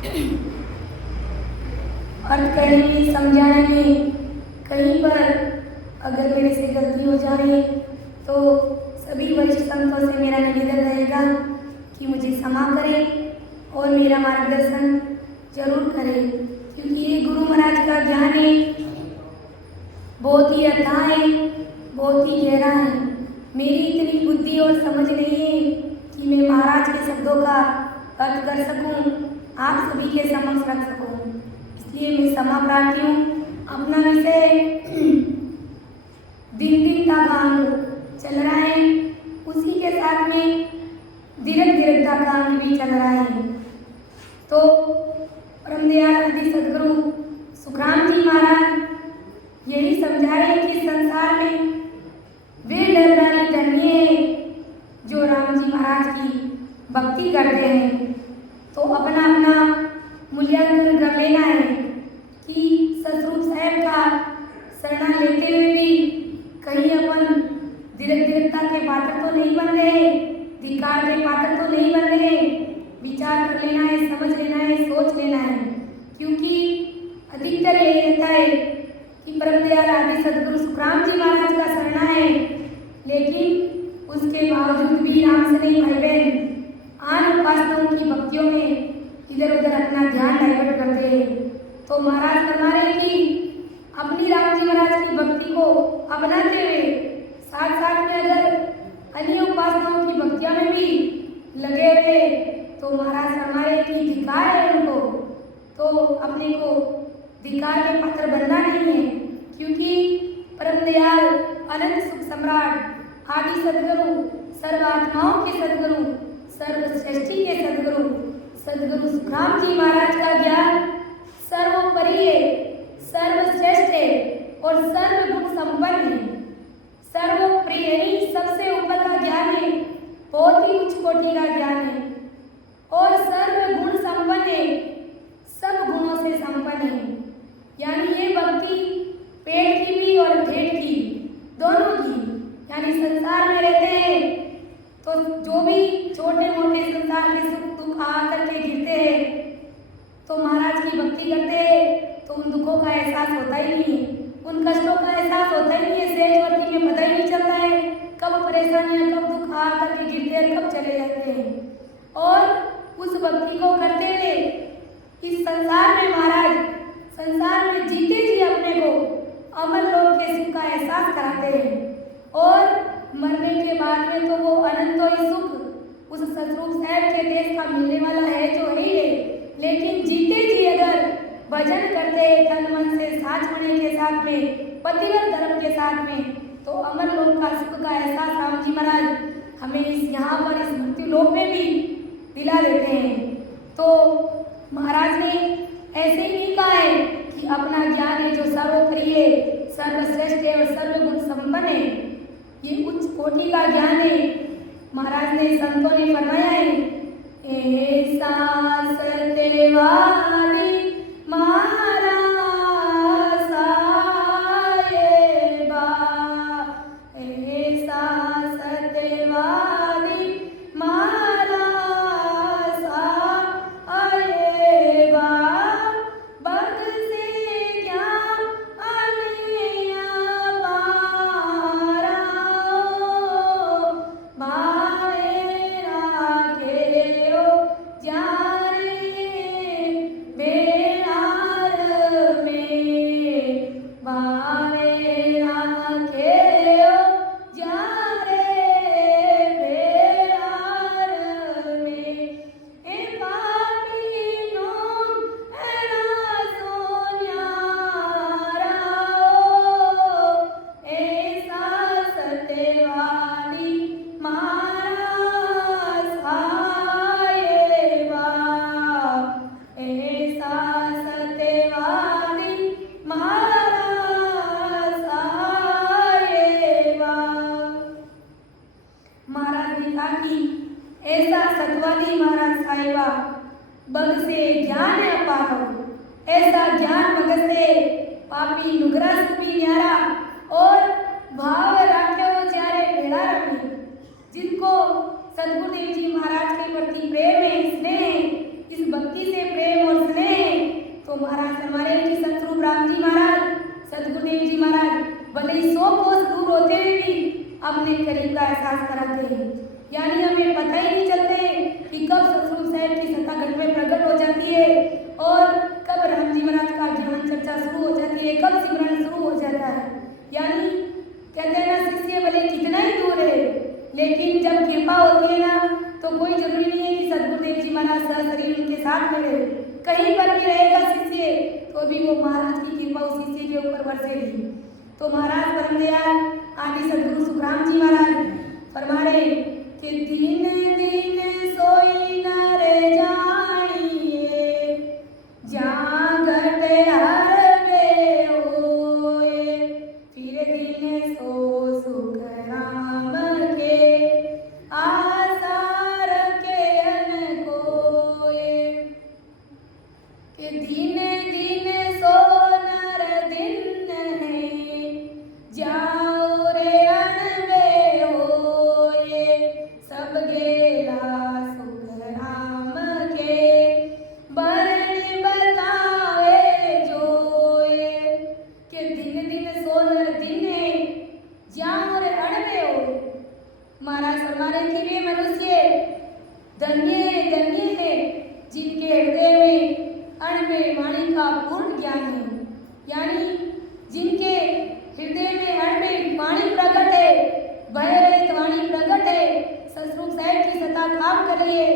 अर्थ कहने में, समझाने में कहीं पर अगर मेरे से गलती हो जाए तो सभी वरिष्ठ संतों से मेरा निवेदन रहेगा कि मुझे क्षमा करें और मेरा मार्गदर्शन जरूर करें, क्योंकि ये गुरु महाराज का ज्ञान है, बहुत ही अथाह है, बहुत ही गहरा है। मेरी इतनी बुद्धि और समझ नहीं है कि मैं महाराज के शब्दों का अर्थ कर सकूं, आप सभी के समक्ष रख सकूं। इसलिए मैं क्षमा प्रार्थी हूँ। अपना विषय दिन दिन का काम चल रहा है, उसी के साथ में धीरज का काम भी चल रहा है। तो परम दयाल आदि सदगुरु सुखराम जी महाराज यही समझा रहे हैं कि संसार में वे डरनारी धन्य है जो राम जी महाराज की भक्ति करते हैं। तो अपना अपना मूल्यांकन कर लेना है कि सतरूप साहब का शरण लेते हुए भी कहीं अपन दीर्घता के पात्र तो नहीं बन रहे, धिक्कार के पात्र तो नहीं बन रहे। विचार कर लेना है, समझ लेना है, सोच लेना है, क्योंकि अधिकतर यही रहता है कि परम दयाल आदि सदगुरु सुखराम जी महाराज का शरणा है, लेकिन उसके बावजूद भी राम से नहीं भाई बहन आन उपासनाओं की भक्तियों में इधर उधर अपना ध्यान डाइवर्ट करते हैं। तो महाराज फरमा रहे कि अपनी राम जी महाराज की भक्ति को अपनाते हुए साथ साथ में अगर अन्य उपासनाओं की भक्तियों में भी लगे हुए तो महाराज फरमा रहे कि धिक्कार है उनको, तो अपने को धिक्कार के पात्र बनना नहीं है, क्योंकि परम दयाल अनंत सुख सम्राट आदि सदगुरु सर्व आत्माओं के सदगुरु सर्व सृष्टि के सदगुरु सदगुरु सुखराम जी महाराज का ज्ञान सर्वोपरि है, सर्वश्रेष्ठ है और सर्वगुण संपन्न है। सर्वोपरि यानी सबसे ऊपर का ज्ञान है, बहुत ही उच्च कोटि का ज्ञान है और सर्वगुण संपन्न है, सब गुणों से संपन्न है। यानी ये भक्ति पेट की भी और ठेठ की दोनों की, यानी संसार में रहते हैं तो जो भी छोटे मोटे संसार के सुख दुख आकर के गिरते हैं तो महाराज की भक्ति करते हैं तो उन दुखों का एहसास होता ही नहीं है, उन कष्टों का एहसास होता ही नहीं है। सहजवती में पता ही नहीं चलता है कब परेशानियां, कब दुख आकर के गिरते हैं, कब चले जाते हैं। और उस भक्ति को करते हुए इस संसार में महाराज संसार में जीते जी अपने को अमर लोक के सुख का एहसास कराते हैं और मरने के बाद में तो वो अनंतोई सुख उस सतरूप साहब के देश का मिलने वाला है जो ही है, लेकिन जीते जी अगर भजन करते तन मन से साझमने के साथ में पतिव्रत धर्म के साथ में तो अमर लोक का सुख का एहसास राम जी महाराज हमें इस यहाँ पर इस मृत्यु लोक में भी दिला देते हैं। तो महाराज ने ऐसे ही नहीं कहा है कि अपना ज्ञान है जो सर्वोपरि है, सर्वश्रेष्ठ है और सर्वगुण संपन्न है, ये उच्च कोटि का ज्ञान है। महाराज ने संतों ने फरमाया है ऐसा सत्यवादी महाराज साहिबा, ऐसा सत्यवादी महाराज साहिबा, बग से ज्ञान अनिया पारा भाएरा के ओ जारे बेनार में, भाएरा के ओ जारे बेनार में, ए पापी नो एरा सोन्यारा ओ, ऐसा सत्यवादी महाराज साहिबा, ऐसा सत्यवादी महाराज साहिबा। महाराज ने कहा कि ऐसा सत्यवादी महाराज साहिबा बग से ज्ञान अपारो, ऐसा ज्ञान भगत से पापी नुगरा सुपी न्यारा और भाव राख्यो जारे भेड़ा रमी, जिनको सदगुरुदेव जी महाराज के प्रति प्रेम है, स्नेह है, इस भक्ति से प्रेम और महाराज सहशरीर उनके साथ में रहे। कहीं पर भी रहेगा शिष्य तो भी वो महाराज की कृपा उस शिष्य के ऊपर बरसेगी। तो महाराज परमदयाल आदि सदगुरु सुखराम जी महाराज फरमा रहे कि दिन दिन सोई नर जानिए जागत हर वे होए फिर दिन सो सुख राम के आसार के अन कोए कि दिन दिन सो नर दिन है जाओ रे अनवे होए सब गेला सुख राम के बरन बतावे जोए कि दिन दिन सो नर दिन है जाओ रे अनवे हो। महाराज फरमाने की वे मनुष्य धन्य है जिनके हृदय में अणमेय वाणी का पूर्ण ज्ञान है, यानी जिनके हृदय में अणमेय वाणी प्रकट है, भय रहित वाणी प्रकट है, सतरूप साहिब की सत्ता काम कर रही है।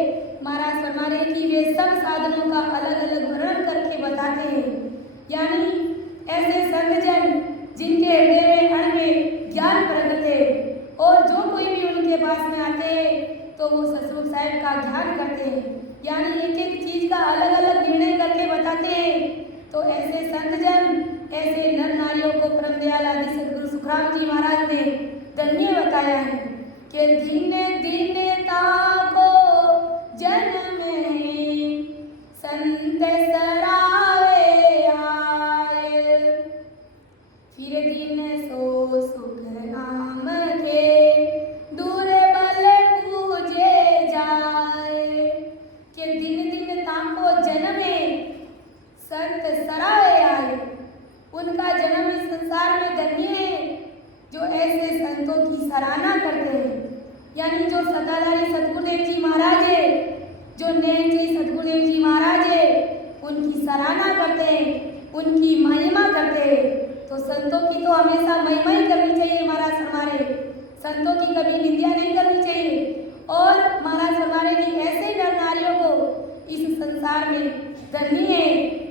महाराज फरमा रहे कि वे सब साधनों का अलग अलग वर्णन करके बताते हैं, यानी ऐसे संतजन जिनके हृदय में अणमेय ज्ञान प्रकट है और जो कोई भी उनके पास में आते हैं तो वो सतरूप साहिब का ध्यान करते हैं, यानी एक एक चीज का अलग अलग निर्णय करके बताते हैं। तो ऐसे संतजन ऐसे नर नारियों को परमदयाल आदि सदगुरु सुखराम जी महाराज ने धन्य बताया है कि दिन दिन ताको जन्म है संत सरावे आए फिर दिन सो सुख राम के दुर्बल पूजे जाए कि दिन दिन ताको जन्म है संत सरावे आए। उनका जन्म इस संसार में धन्य है जो ऐसे संतों की सराहना करते हैं, यानी जो सदाधारी सतगुरुदेव जी महाराज है, जो नैन जी सतगुरुदेव जी महाराज है, उनकी सराहना करते हैं, उनकी महिमा करते हैं। तो संतों की तो हमेशा महिमा ही करनी चाहिए। महाराज हमारे संतों की कभी निंदा नहीं करनी चाहिए। और महाराज हमारे की ऐसे नर नारियों को इस संसार में धन्य है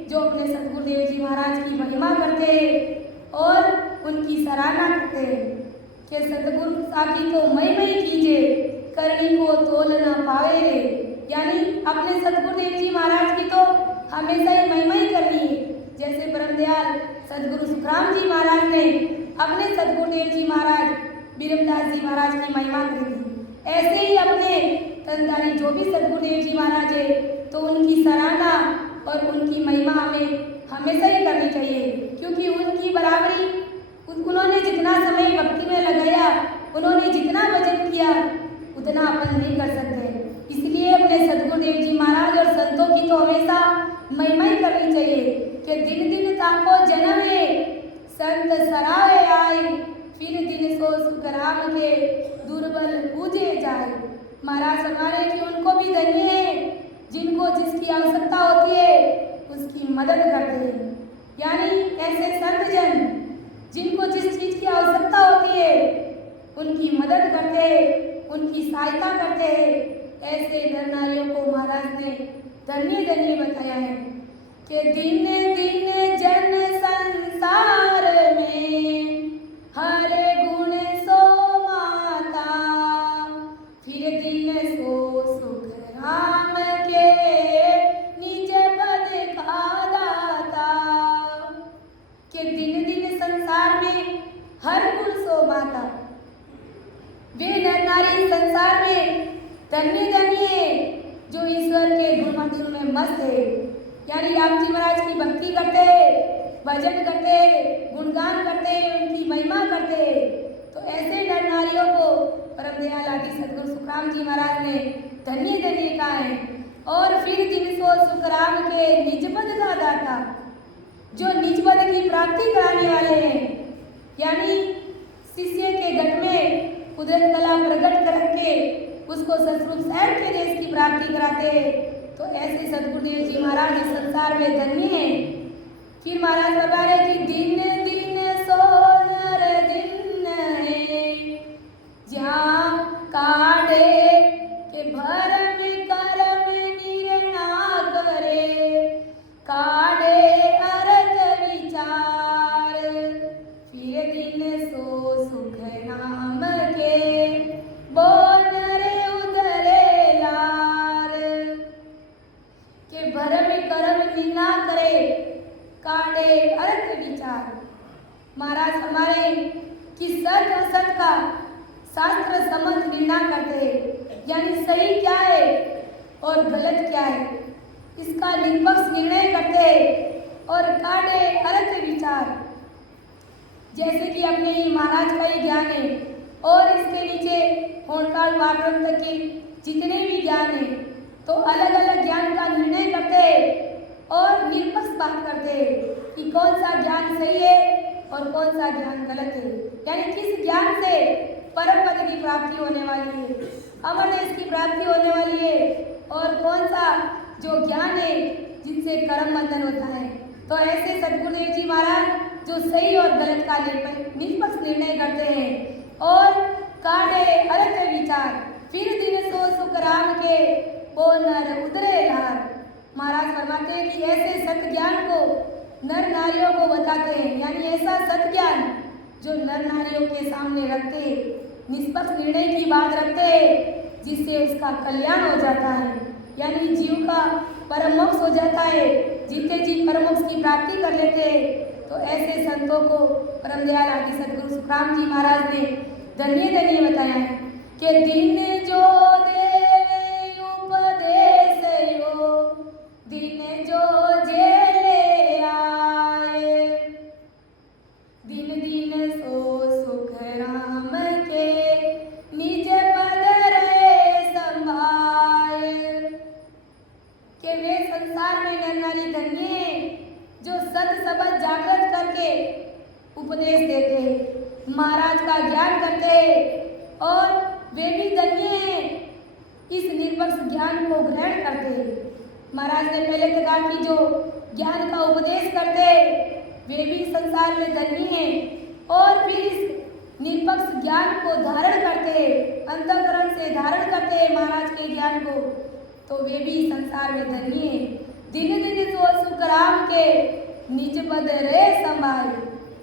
जो अपने सतगुरुदेव जी महाराज की महिमा करते हैं और उनकी सराहना करते हैं कि सतगुरु साकी को महिमा ही कीजिए करनी को तोल न पावे रे, यानी अपने सतगुरुदेव जी महाराज की तो हमेशा ही महिमा ही करनी है। जैसे परमदयाल सतगुरु सुखराम जी महाराज ने अपने सतगुरुदेव जी महाराज बीरमदास जी महाराज की महिमा करी थी, ऐसे ही अपने तनधारी जो भी सतगुरुदेव जी महाराज है तो उनकी सराहना और उनकी महिमा हमें हमेशा ही करनी चाहिए, क्योंकि उनकी बराबरी उन्होंने जितना समय भक्ति में लगाया, उन्होंने जितना भजन किया उतना अपन नहीं कर सकते। इसलिए अपने सतगुरुदेव जी महाराज और संतों की तो हमेशा महिमा ही करनी चाहिए कि दिन दिन ताको जन्म है संत सरावे आए फिर दिन सो सुख राम के दुर्बल पूजे जाए। महाराज हमारे कि उनको भी धन्य है जिनको जिसकी आवश्यकता होती है उसकी मदद करते हैं, यानी ऐसे संतजन जिनको जिस चीज़ की आवश्यकता होती है उनकी मदद करते हैं, उनकी सहायता करते हैं। ऐसे नर नारियों को महाराज ने धन्य धन्य बताया है कि दिन दिन जन संसार में हर गुण सो माता फिर दिन सो सुख राम के निज पद का दाता कि दिन दिन संसार में हर गुण सो माता। वे नर नारी संसार में धन्य धन्य है जो ईश्वर के गुण मंत्र में मस्त है, यानी राम जी महाराज की भक्ति करते हैं, भजन करते हैं, गुणगान करते हैं, उनकी महिमा करते हैं। तो ऐसे नर नारियों को परमदयाल आदि सदगुरु सुखराम जी महाराज ने धन्य धन्य कहा है। और फिर दिन सो सुखराम के निज पद का दाता, जो निज पद की प्राप्ति कराने वाले हैं, यानी शिष्य के घट में कुदरत कला प्रकट करके उसको सतरूप साहिब के देश की प्राप्ति कराते हैं। तो ऐसे सतगुरुदेव जी महाराज इस संसार में धन्य हैं। फिर महाराज बता रहे कि दिन दिन सो नर दिन है जहाँ काढ़े के भरम करम निरंजन के भरम करम निंदा करे काटे अर्थ विचार। महाराज हमारे कि सत असत का शास्त्र समझ निंदा करते हैं, यानी सही क्या है और गलत क्या है इसका निष्पक्ष निर्णय करते हैं और काटे अर्थ विचार। जैसे कि अपने ही महाराज का ही ज्ञान है और इसके नीचे होनकाल वाग्रंथ के जितने भी ज्ञान है तो अलग अलग ज्ञान का निर्णय करते हैं और निष्पक्ष बात करते हैं कि कौन सा ज्ञान सही है और कौन सा ज्ञान गलत है, यानी किस ज्ञान से परम पद की प्राप्ति होने वाली है, अमरदेश की प्राप्ति होने वाली है और कौन सा जो ज्ञान है जिनसे कर्म बंधन होता है। तो ऐसे सद्गुरुदेव जी महाराज जो सही और गलत का निष्पक्ष निर्णय करते हैं और काटे अर्थ विचार। फिर दिन सो सुख राम के वो नर उतरे लार। महाराज फरमाते हैं कि ऐसे सत्य ज्ञान को नर नारियों को बताते हैं, यानी ऐसा सत्य ज्ञान जो नर नारियों के सामने रखते हैं, निष्पक्ष निर्णय की बात रखते हैं जिससे उसका कल्याण हो जाता है, यानी जीव का परम मोक्ष हो जाता है, जीते जी परम मोक्ष की प्राप्ति कर लेते हैं। तो ऐसे संतों को परम दयाल आदि सद्गुरु सुखराम जी महाराज ने धन्य धन्य बताया है कि दिन जो देवे उपदेश यो दिन जो जेले आए दिन दिन सो सुख राम के निज पद रे संभाए। कि वे संसार में नर नारी धन्य जो सत सबद जागृत करके उपदेश देते, महाराज का ज्ञान करते और वे भी धन्य हैं इस निष्पक्ष ज्ञान को ग्रहण करते। महाराज ने पहले तो कहा कि जो ज्ञान का उपदेश करते वे भी संसार में धन्य हैं और फिर इस निष्पक्ष ज्ञान को धारण करते, अंतःकरण से धारण करते महाराज के ज्ञान को, तो वे भी संसार में धन्य हैं। दिन दिन तो सुख राम के निज पद रे समाए।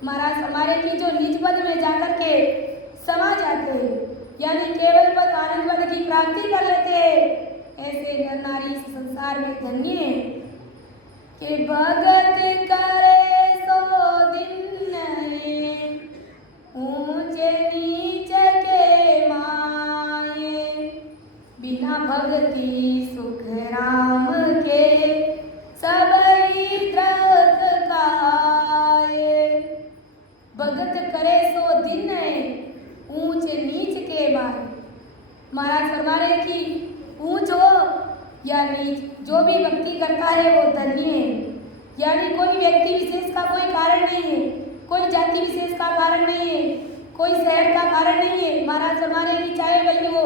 महाराज हमारे की जो निज पद में जाकर के समा जाते हैं, यानी केवल पद आनंद पद की प्राप्ति कर लेते हैं, ऐसे नर नारी इस संसार में धन्य हैं। कि भगत करे सो दिन ऊंचे नीच के माए बिना भक्ति सुख राम के सबई द्रक काए। भगत करे सो दिन ऊंच नीच के माए। महाराज फरमा रहे कि ऊंच हो या नीच, जो भी भक्ति करता है वो धन्य है, यानी कोई व्यक्ति विशेष का कोई कारण नहीं है, कोई जाति विशेष का कारण नहीं है, कोई शहर का कारण नहीं है। महाराज फरमा रहे कि चाहे भले वो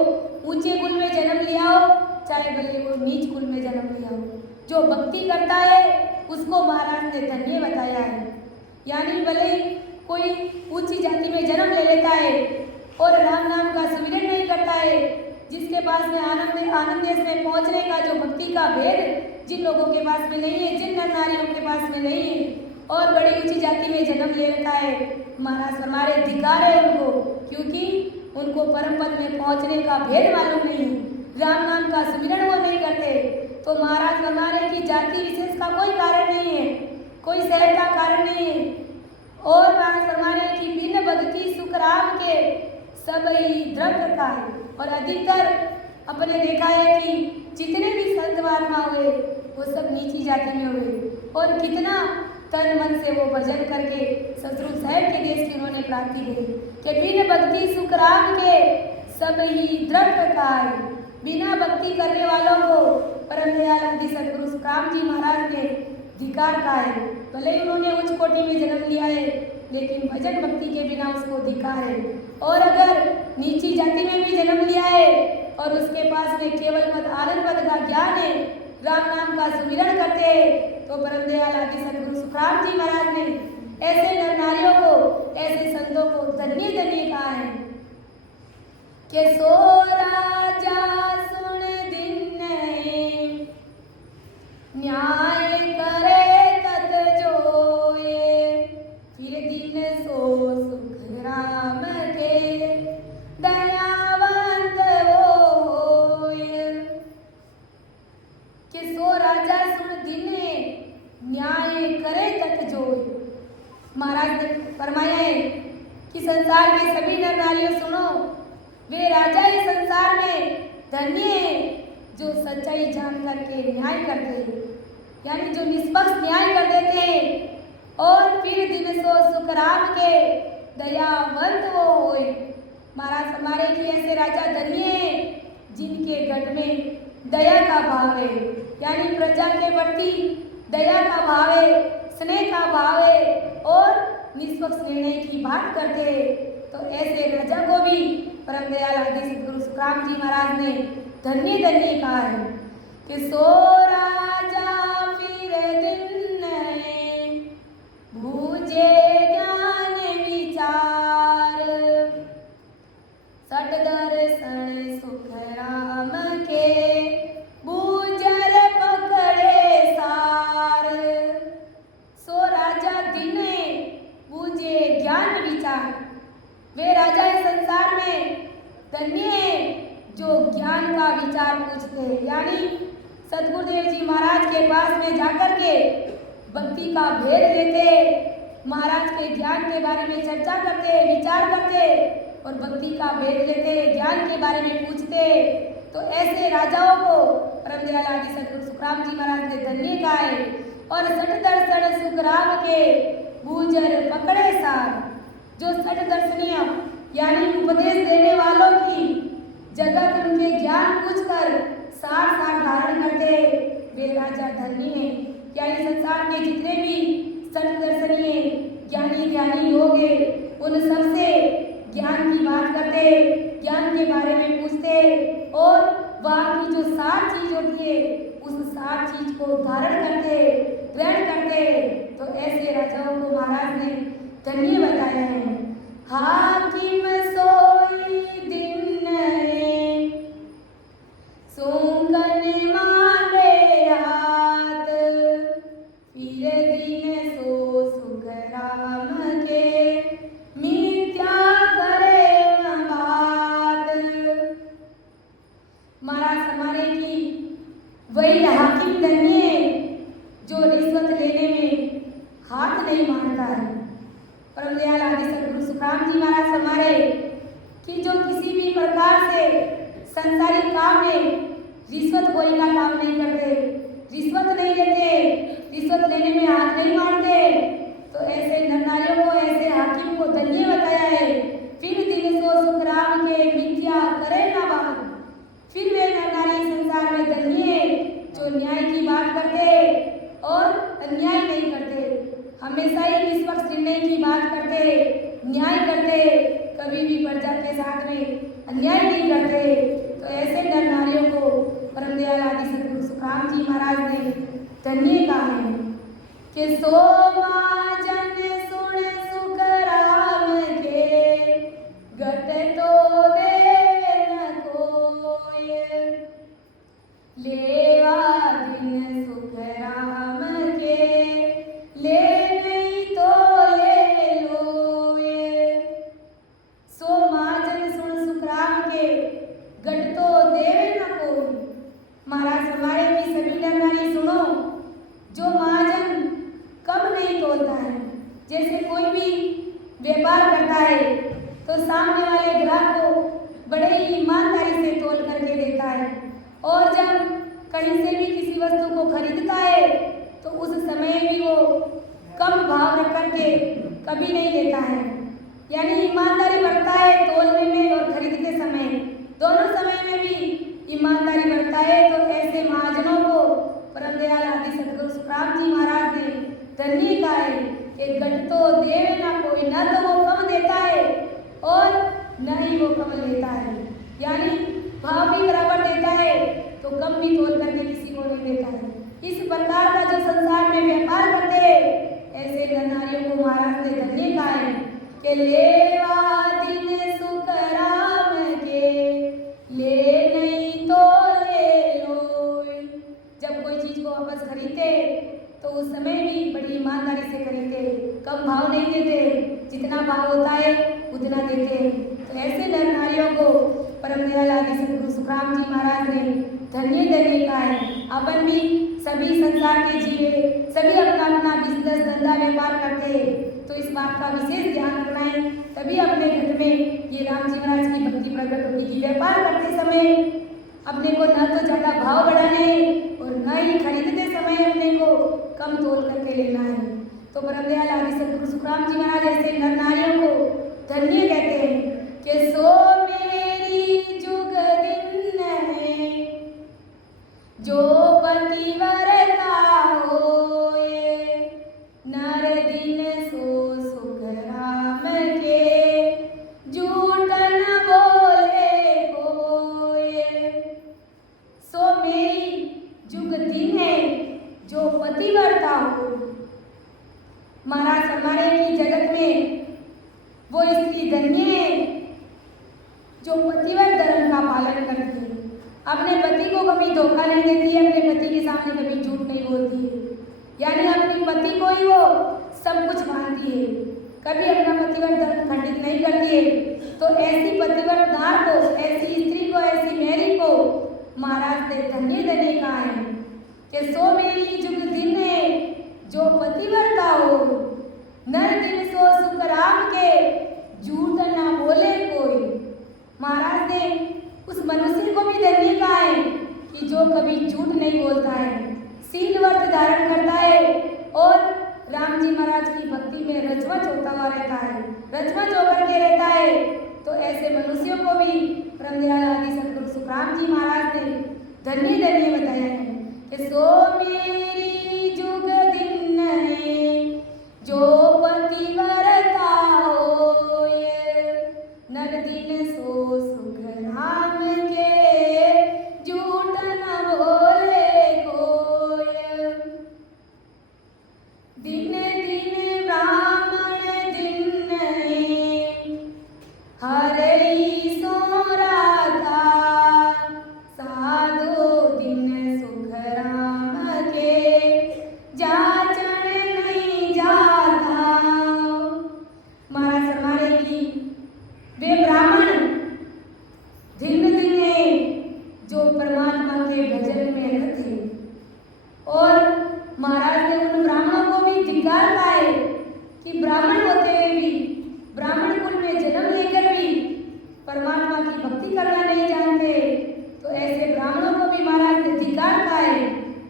ऊंचे कुल में जन्म लिया हो, चाहे भले वो नीच कुल में जन्म लिया हो, जो भक्ति करता है उसको महाराज ने धन्य बताया है। यानी भले ही कोई ऊंची जाति में जन्म ले लेता है और राम नाम का सुमिरन नहीं करता है, जिसके पास में आनंद देश में पहुंचने का जो भक्ति का भेद जिन लोगों के पास में नहीं है, जिन नर नारियों के पास में नहीं है और बड़ी ऊंची जाति में जन्म ले रखा है, महाराज हमारे धिकार है उनको, क्योंकि उनको परम पद में पहुंचने का भेद मालूम नहीं है, राम नाम का सुमिरन वो नहीं करते। तो महाराज हमारे की जाति विशेष का कोई कारण नहीं है, कोई शहर का कारण नहीं है। और महाराज फरमाने की बिन भक्ति सुख राम के सब ही द्रव्य का है। और अधिकतर अपने देखा है कि जितने भी संत महात्मा हुए वो सब नीची जाति में हुए और कितना तन मन से वो भजन करके सतगुरु साहब के देश की उन्होंने प्राप्ति की कि बिन भक्ति सुख राम के सब ही द्रव्य का है। बिना भक्ति करने वालों को परम दयाल आदि सतगुरु सुखराम जी महाराज ने धिकार का है। भले ही उन्होंने उच्च कोटि में जन्म लिया है, लेकिन भजन भक्ति के बिना उसको धिकार है। और अगर नीची जाति में भी जन्म लिया है और उसके पास में केवल पद आनंद पद का ज्ञान है, राम नाम का सुमिरन करते हैं, तो परम दयाल आदि सतगुरु सुखराम जी महाराज ने ऐसे नर नारियों को, ऐसे संतों को धन्य धन्य कहा है कि सो राजा सुन दिन न्याय करे तत जोए फिर दिन सो सुख राम के दयावंत होए। कि सो सो राजा सुन दिने न्याय करे तत जोय। महाराज ने फरमाया है कि संसार के सभी नर नारियों सुनो, वे राजा इस संसार में धन्य है जो सच्चाई जान करके न्याय करते हैं, यानी जो निष्पक्ष न्याय कर देते हैं। और फिर दिन सो सुखराम के दयावंत वो होए। महाराज हमारे की ऐसे राजा धन्य हैं जिनके गढ़ में दया का भाव है, यानी प्रजा के प्रति दया का भाव है, स्नेह का भाव है और निष्पक्ष निर्णय की बात करते हैं। तो ऐसे राजा को भी परम दयाल आदि सद्गुरु सुखराम जी महाराज ने धन्य धन्य कहा है कि सो राजा फिर दिन भूजे ज्ञान विचार, सट दर्शन सुख राम के बूझर पकड़े सार। सो राजा दिन बूझे ज्ञान विचार, वे राजा इस संसार में धन्य हैं जो ज्ञान का विचार पूछते हैं, यानी सद्गुरुदेव जी महाराज के पास में जाकर के भक्ति का भेद लेते, महाराज के ज्ञान के बारे में चर्चा करते, विचार करते और भक्ति का भेद लेते, ज्ञान के बारे में पूछते। तो ऐसे राजाओं को परम दयाल आदि सद्गुरु सुखराम जी महाराज ने धन्य कहा है। और सठ दर्शन सुखराम के बूझर पकड़े सार, जो सठ दर्शनीय यानी उपदेश देने वालों की जगत उनके ज्ञान पूछकर सार सार धारण करते, वे राजा धन्य हैं। यानी संसार के जितने भी सठ दर्शनीय ज्ञानी ज्ञानी लोग हैं उन सबसे ज्ञान की बात करते, ज्ञान के बारे में पूछते और वहाँ की जो सार चीज होती है उस सार चीज को धारण करते, ग्रहण करते। तो ऐसे राजाओं को महाराज ने धन्य बताया है। हाकिम सोई दिन सूंघन मांगे हाथ, फिर दिन सो सुख राम के मिथ्या करे बात। महाराज हमारे की वही हाकिम धन्य जो रिश्वत लेने में हाथ नहीं मारता है। परम दयाल आदि सद्गुरु सुखराम जी महाराज हमारे कि जो किसी भी प्रकार से संसारी काम में रिश्वत खोरी का काम नहीं करते, रिश्वत नहीं लेते, रिश्वत लेने में हाथ नहीं मारते। तो ऐसे नर नारियों को, ऐसे हाकिम को धन्य बताया है। फिर दिन सो सुखराम के मिथ्या करे ना बात, फिर वे नर नारी संसार में धन्य है जो न्याय की बात करते और अन्याय नहीं करते, हमेशा ही निष्पक्ष निर्णय की बात करते, न्याय करते, कभी भी प्रजा के साथ में अन्याय नहीं करते। तो ऐसे नर नारियों को परम दयाल आदि सद्गुरु सुखराम जी महाराज ने धन्य कहा है कि सो महाजन सुन सुख राम के घट तो दे न कोय, लेवा दिन सुख राम के ले नहीं तो ले लोए। सो महाजन सुन सुख राम के घट तो देवे न कोई। महाराज हमारे की सभी नर नारी सुनो, जो महाजन कम नहीं तोलता है, जैसे कोई भी व्यापार करता है तो सामने वाले ग्राहक को बड़े ही ईमानदारी से तोल करके देता है, और जब कहीं से भी किसी वस्तु को खरीदता है तो उस समय भी वो कम भाव रख करके कभी नहीं लेता है, यानी ईमानदारी बरतता है तोलने में और खरीदते समय, दोनों समय में भी ईमानदारी बरतता है। तो ऐसे महाजनों को परम दयाल आदि सद्गुरु सुखराम जी महाराज ने धन्य कहा है कि घट तो देवे ना कोई, न तो वो कम देता है और न ही वो कम लेता है, यानी भाव भी बराबर देता है तो कम भी तोल करके किसी को नहीं देता है। इस प्रकार का जो संसार में व्यापार करते हैं ऐसे नर नारियों को महाराज ने धन्य कहा है कि लेवा दिन सुख राम के ले नहीं तो ले लो। जब कोई चीज को वापस खरीदते तो उस समय भी बड़ी ईमानदारी से खरीदते, कम भाव नहीं देते, जितना भाव होता है उतना देते। तो ऐसे नर नारियों को परम दयाल आदि सद्गुरु सुखराम जी महाराज ने धन्य धन्य का है। अपन भी सभी संसार के जीवे, सभी अपना अपना बिजनेस धंधा व्यापार करते हैं, तो इस बात का विशेष ध्यान रखना है। तभी अपने घर में ये राम जी महाराज की भक्ति प्रकट होगी कि व्यापार करते समय अपने को न तो ज़्यादा भाव बढ़ाने और न ही खरीदते समय अपने को कम तोल करके लेना है। तो परम दयाल आदि सद्गुरु सुखराम जी महाराज ऐसे नर नारियों को धन्य कहते हैं कि सो मेरी जुग दिन है जो पतिव्रता होए, नर दिन सो सुख राम के झूठ न बोले कोय। सो मेरी जुग दिन है जो पतिव्रता हो। महाराज हमारे की जगत में वो स्त्री धन्य है जो पतिव्रत धर्म का पालन करती है, अपने पति को कभी धोखा नहीं देती है, अपने पति के सामने कभी झूठ नहीं बोलती है, यानी अपने पति को ही वो सब कुछ मानती है, कभी अपना पतिव्रत धर्म खंडित नहीं करती है। तो ऐसी पतिव्रत नार को, ऐसी स्त्री को, ऐसी मेरी को महाराज ने धन्य धन्य कहा है कि सो मेरी जुग दिन है जो पतिव्रता हो, नर दिन सो सुख राम के झूठ ना बोले कोई। महाराज ने उस मनुष्य को भी धन्य कहा है कि जो कभी झूठ नहीं बोलता है, शील व्रत धारण करता है और राम जी महाराज की भक्ति में रचवच होता हुआ रहता है, रचवच होकर के रहता है। तो ऐसे मनुष्यों को भी परम दयाल आदि सद्गुरु सुखराम जी महाराज ने धन्य धन्य बताया है कि सो मेरी जुग दिन है जो पतिव्रता होए, नर दिन सो सुख राम के झूठ न बोले कोय। दिन दिन ब्राह्मण दिन है हरि सो राधा, साधो दिन सुख राम के जाचन नहीं जाता। महाराज हमारे की वे ब्राह्मण दिन दिन है जो परमात्मा के भजन में रत थे, और महाराज ने उन ब्राह्मणों को भी धिक्कार कहा है कि ब्राह्मण होते हुए भी, ब्राह्मण कुल में जन्म लेकर भी परमात्मा की भक्ति करना नहीं जानते। तो ऐसे ब्राह्मणों को भी महाराज ने धिक्कार कहा है,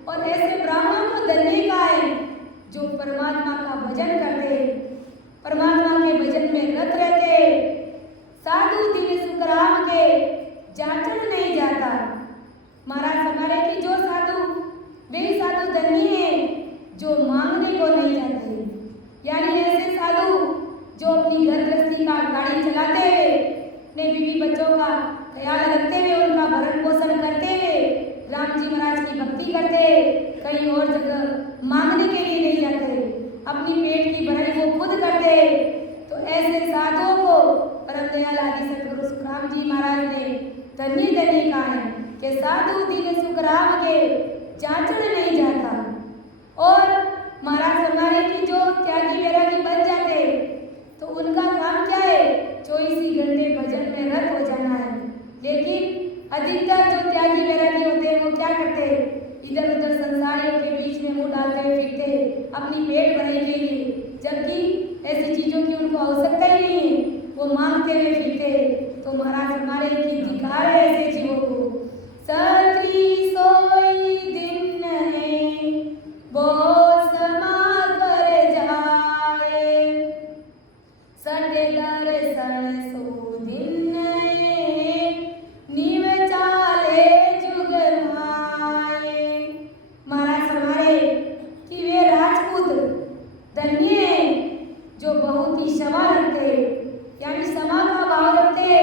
और ऐसे ब्राह्मणों को धन्य कहा है जो परमात्मा का भजन करते, परमात्मा के भजन में रत रहते। साधु दिन सुख राम के जाचन नहीं जाता। महाराज हमारे की जो साधु, वे साधु धन्य है जो मांगने को नहीं जाते, यानी ऐसे साधु जो अपनी घर गृहस्थी का गाड़ी चलाते हुए, अपने बीवी बच्चों का ख्याल रखते हुए, उनका भरण पोषण करते हुए राम जी महाराज की भक्ति करते, कहीं और जगह मांगने के लिए नहीं जाते, अपनी पेट की भराई वो खुद करते। तो ऐसे साधुओं को परम दयाल आदि सद्गुरु सुखराम जी महाराज ने धन्य धन्य कहा है कि साधु दिन सुख राम के जाचन नहीं जाता। और महाराज हमारे की जो त्यागी वैरागी बन जाते, तो उनका काम क्या है, 24 घंटे भजन में रत हो जाना है। लेकिन अधिकतर जो त्यागी वैरागी होते हैं वो क्या करते हैं, इधर उधर संसारियों के बीच में मुंह डालते हुए फिरते अपनी पेट भराई के लिए, जबकि ऐसी चीज़ों की उनको आवश्यकता ही नहीं है, वो मांगते हुए फिरते। तो महाराज हमारे की धिक्कार है ऐसे जीवों को। सती सोई दिन है वो समा कर जाए, सटे दर्शन सो दिन है निव चाले जुग माए। महाराज हमारे कि वे राजपूत धन्य है जो बहुत ही क्षमा रखते, यानी क्षमा का भाव रखते,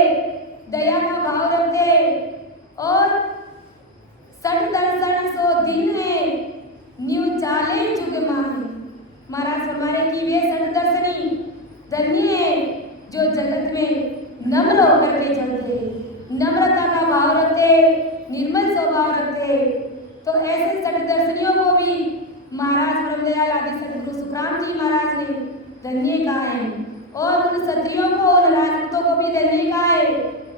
दया का भाव रखते, और सट दर्शन सो दिन है न्यू चाले जुग माहे। महाराज हमारे की वे सट दर्शनी धन्य है जो जगत में नम्र होकर के चलते, नम्रता का भाव रखते, निर्मल स्वभाव रखते। तो ऐसे सट दर्शनियों को भी महाराज परम दयाल आदि सद्गुरु सुखराम जी महाराज ने धन्य कहा है, और उन क्षत्रियों को, उन राजपूतों को भी धन्य कहा है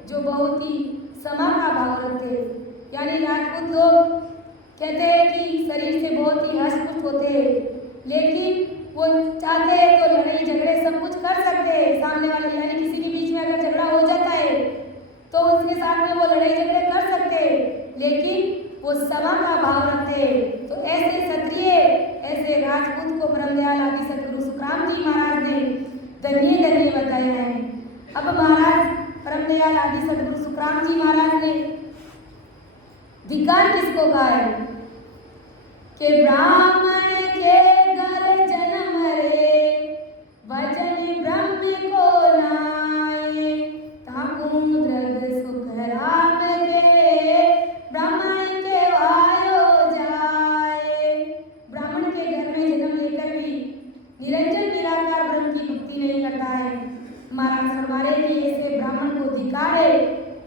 जो बहुत ही क्षमा का भाव रखते, यानी राजपूत लोग कहते हैं कि शरीर से बहुत ही हष्ट-पुष्ट होते हैं, लेकिन वो चाहते हैं तो लड़ाई झगड़े सब कुछ कर सकते हैं। सामने वाले यानी किसी के बीच में अगर झगड़ा हो जाता है तो उसके साथ में वो लड़ाई झगड़े कर सकते हैं, लेकिन वो सभा का भाव रखते हैं। तो ऐसे क्षत्रिय, ऐसे राजपूत को ब्रह्मदयाल आदि सद्गुरु सुखराम जी महाराज ने धन्य धन्य बताया है। अब महाराज ब्रह्मदयाल आदि सद्गुरु सुखराम जी महाराज ने धिक्कार किसको कहा है कि ब्राह्मण के घर जन्म रे भजन ब्रह्म को नाए ताकू द्रग सुख राम के ब्राह्मण के वायो जाए। ब्राह्मण के घर में जन्म लेकर भी निरंजन निराकार ब्रह्म की भक्ति नहीं करता है। महाराज फरमाने की ऐसे ब्राह्मण को धिक्कार है,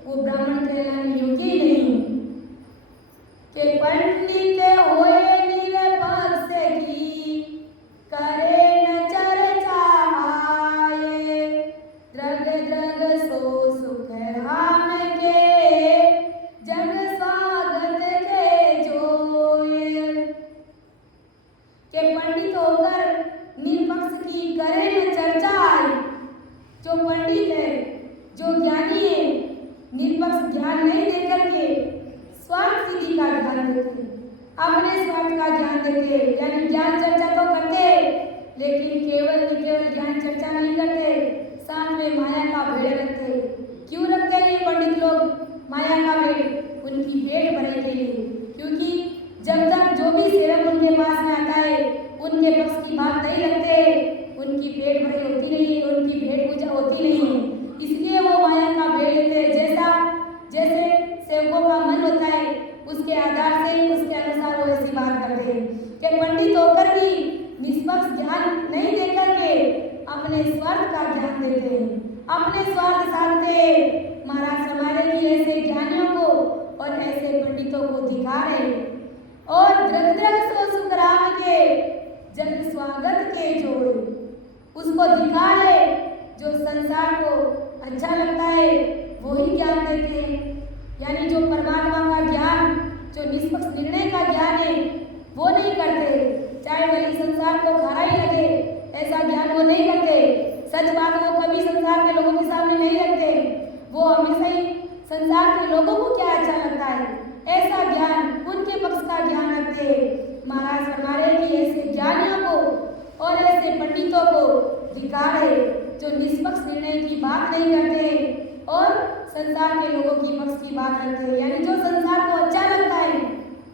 वो ब्राह्मण कहलाने योग्य ही नहीं के पंडित होए निरपक्ष की करे न चर्चा आए द्रग द्रग सो सुख राम के जग स्वागत के जोए। के पंडित होकर निरपक्ष की करे न चर्चा आए। जो पंडित है, जो ज्ञानी है, निरपक्ष ज्ञान नहीं देकर के स्वार्थ सिद्धि का ध्यान देते, अपने स्वार्थ का ज्ञान देते, यानी ज्ञान चर्चा तो करते लेकिन केवल ज्ञान चर्चा नहीं करते, साथ में माया का भेड़ रखते। क्यों रखते हैं ये पंडित लोग माया का भेड़? उनकी पेट भरने के लिए, क्योंकि जब तक जो भी सेवक उनके पास में आता है उनके पक्ष की बात नहीं रखते, उनकी पेट भरी होती नहीं है, उनकी भेंट पूजा होती नहीं है, इसलिए वो माया का भेड़ लेते हैं। जैसे सेवकों का मन होता है उसके आधार से उसके अनुसार वो ऐसी बात करते हैं कि पंडित होकर भी निष्पक्ष ज्ञान नहीं देकर के अपने स्वार्थ का ज्ञान देते हैं, अपने स्वार्थ साधते हैं। महाराज हमारे लिए ऐसे ज्ञानियों को और ऐसे पंडितों को धिक्कार है। और द्रग द्रग सो सुख राम के जग स्वागत के जोड़े, उसको धिक्कार है जो संसार को अच्छा लगता है वही ज्ञान देते हैं, यानी जो परमात्मा का ज्ञान, जो निष्पक्ष निर्णय का ज्ञान है वो नहीं करते, चाहे भले संसार को खरा ही लगे ऐसा ज्ञान वो नहीं करते। सच बात वो कभी संसार के लोगों के सामने नहीं रखते, वो हमेशा ही संसार के लोगों को क्या अच्छा लगता है ऐसा ज्ञान, उनके पक्ष का ज्ञान रखते। महाराज हमारे की ऐसे ज्ञानियों को और ऐसे पंडितों को धिक्कार है जो निष्पक्ष निर्णय की बात नहीं करते और संसार के लोगों की पक्ष की बात करते हैं, यानी जो संसार को अच्छा लगता है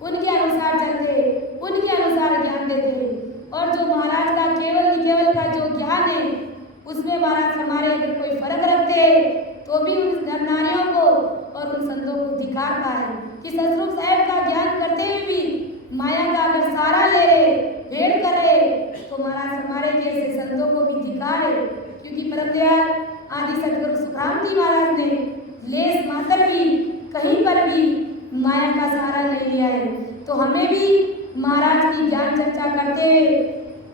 उनके अनुसार चलते, उनके अनुसार ज्ञान देते। और जो महाराज का केवल का जो ज्ञान है उसमें महाराज हमारे अगर कोई फर्क रखते तो भी उन नर नारियों को और उन संतों को धिक्कार का है कि सतरूप साहब का ज्ञान करते हुए भी माया का अगर सारा ले रहे, भेड़ करे तो महाराज हमारे के ऐसे संतों को भी धिक्कार है। क्योंकि ब्रह्मदयाल आदि सद्गुरु सुखराम जी महाराज ने लेस मात्र भी कहीं पर भी माया का सहारा नहीं लिया है। तो हमें भी महाराज की ज्ञान चर्चा करते हुए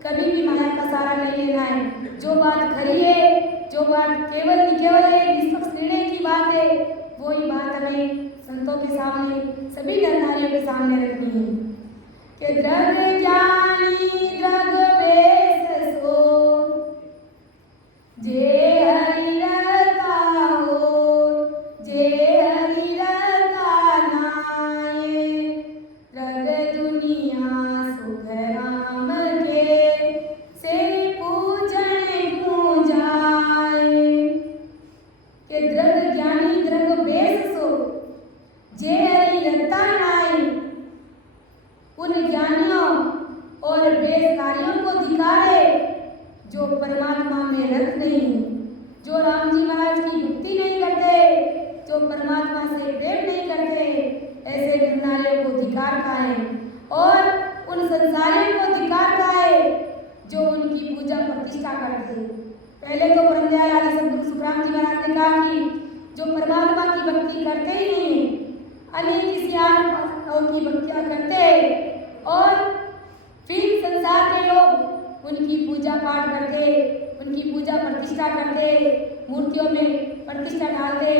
कभी भी माया का सहारा नहीं लेना है। जो बात खरी है, जो बात केवल है, निष्पक्ष निर्णय की बात है, वही बात हमें संतों के सामने, सभी नरनारियों के सामने रखनी है कि द्रग ज्ञानी द्रग बेस सो जे हरि रता हो, जे हरि रता नाए द्रग दुनिया सुख राम के से पूजन पूजाए। के द्रग ज्ञानी द्रग बेस सो जे हरि रता नाए, उन ज्ञानियों और बेसकारियों को धिक्कारे जो परमात्मा में रत नहीं, जो राम जी महाराज की भक्ति नहीं करते, जो परमात्मा से प्रेम नहीं करते, ऐसे नरनारियों को धिक्कार का है। और उन संसारियों को धिक्कार का है जो उनकी पूजा प्रतिष्ठा करते। पहले तो ब्रह्मदयाल आदि सद्गुरु सुखराम जी महाराज ने कहा कि जो परमात्मा की भक्ति करते ही नहीं, अनेक किसी और की भक्तियाँ करते और फिर संसार के लोग उनकी पूजा पाठ करते, उनकी पूजा प्रतिष्ठा करते, मूर्तियों में प्रतिष्ठा डालते,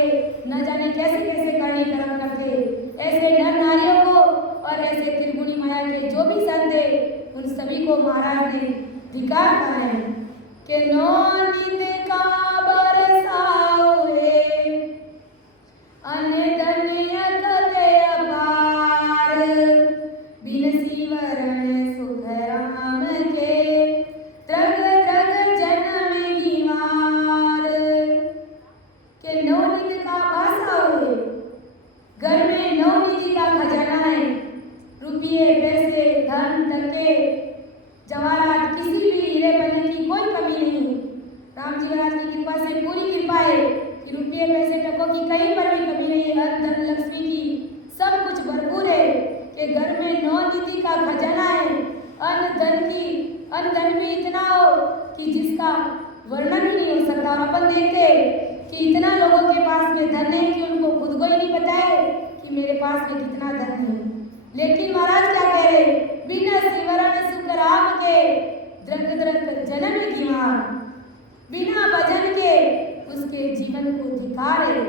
न जाने कैसे कैसे करनी कर्म करते, ऐसे नर नारियों को और ऐसे त्रिगुणी माया के जो भी संत थे उन सभी को महाराज ने धिक्कार कहा है कि नौ नित का बरसाओ अन्य धन्य कते अपार बिन सिमरन सुख राम के द्रग द्रग जन्म गीवार के नौ निधि का भाषा हो घर में नौ निधि का खजाना है। रुपये पैसे धन टके जवाहरात किसी भी हीरे बनने की कोई कमी नहीं। राम जी महाराज की कृपा से पूरी कृपा है कि रुपये पैसे टकों की कहीं पर भी कमी नहीं है। अन्न धन लक्ष्मी की सब कुछ भरपूर है कि घर में नौ निधि का खजाना है। अन्न धन भी इतना हो कि जिसका वर्णन ही नहीं हो सकता। और अपन देखते कि इतना लोगों के पास में धन है कि उनको खुद को ही नहीं पता है कि मेरे पास में कितना धन है। लेकिन महाराज क्या कह रहे, बिना सिमरन सुख राम के द्रग द्रग जन्म गीवार, बिना भजन के उसके जीवन को धिक्कार है।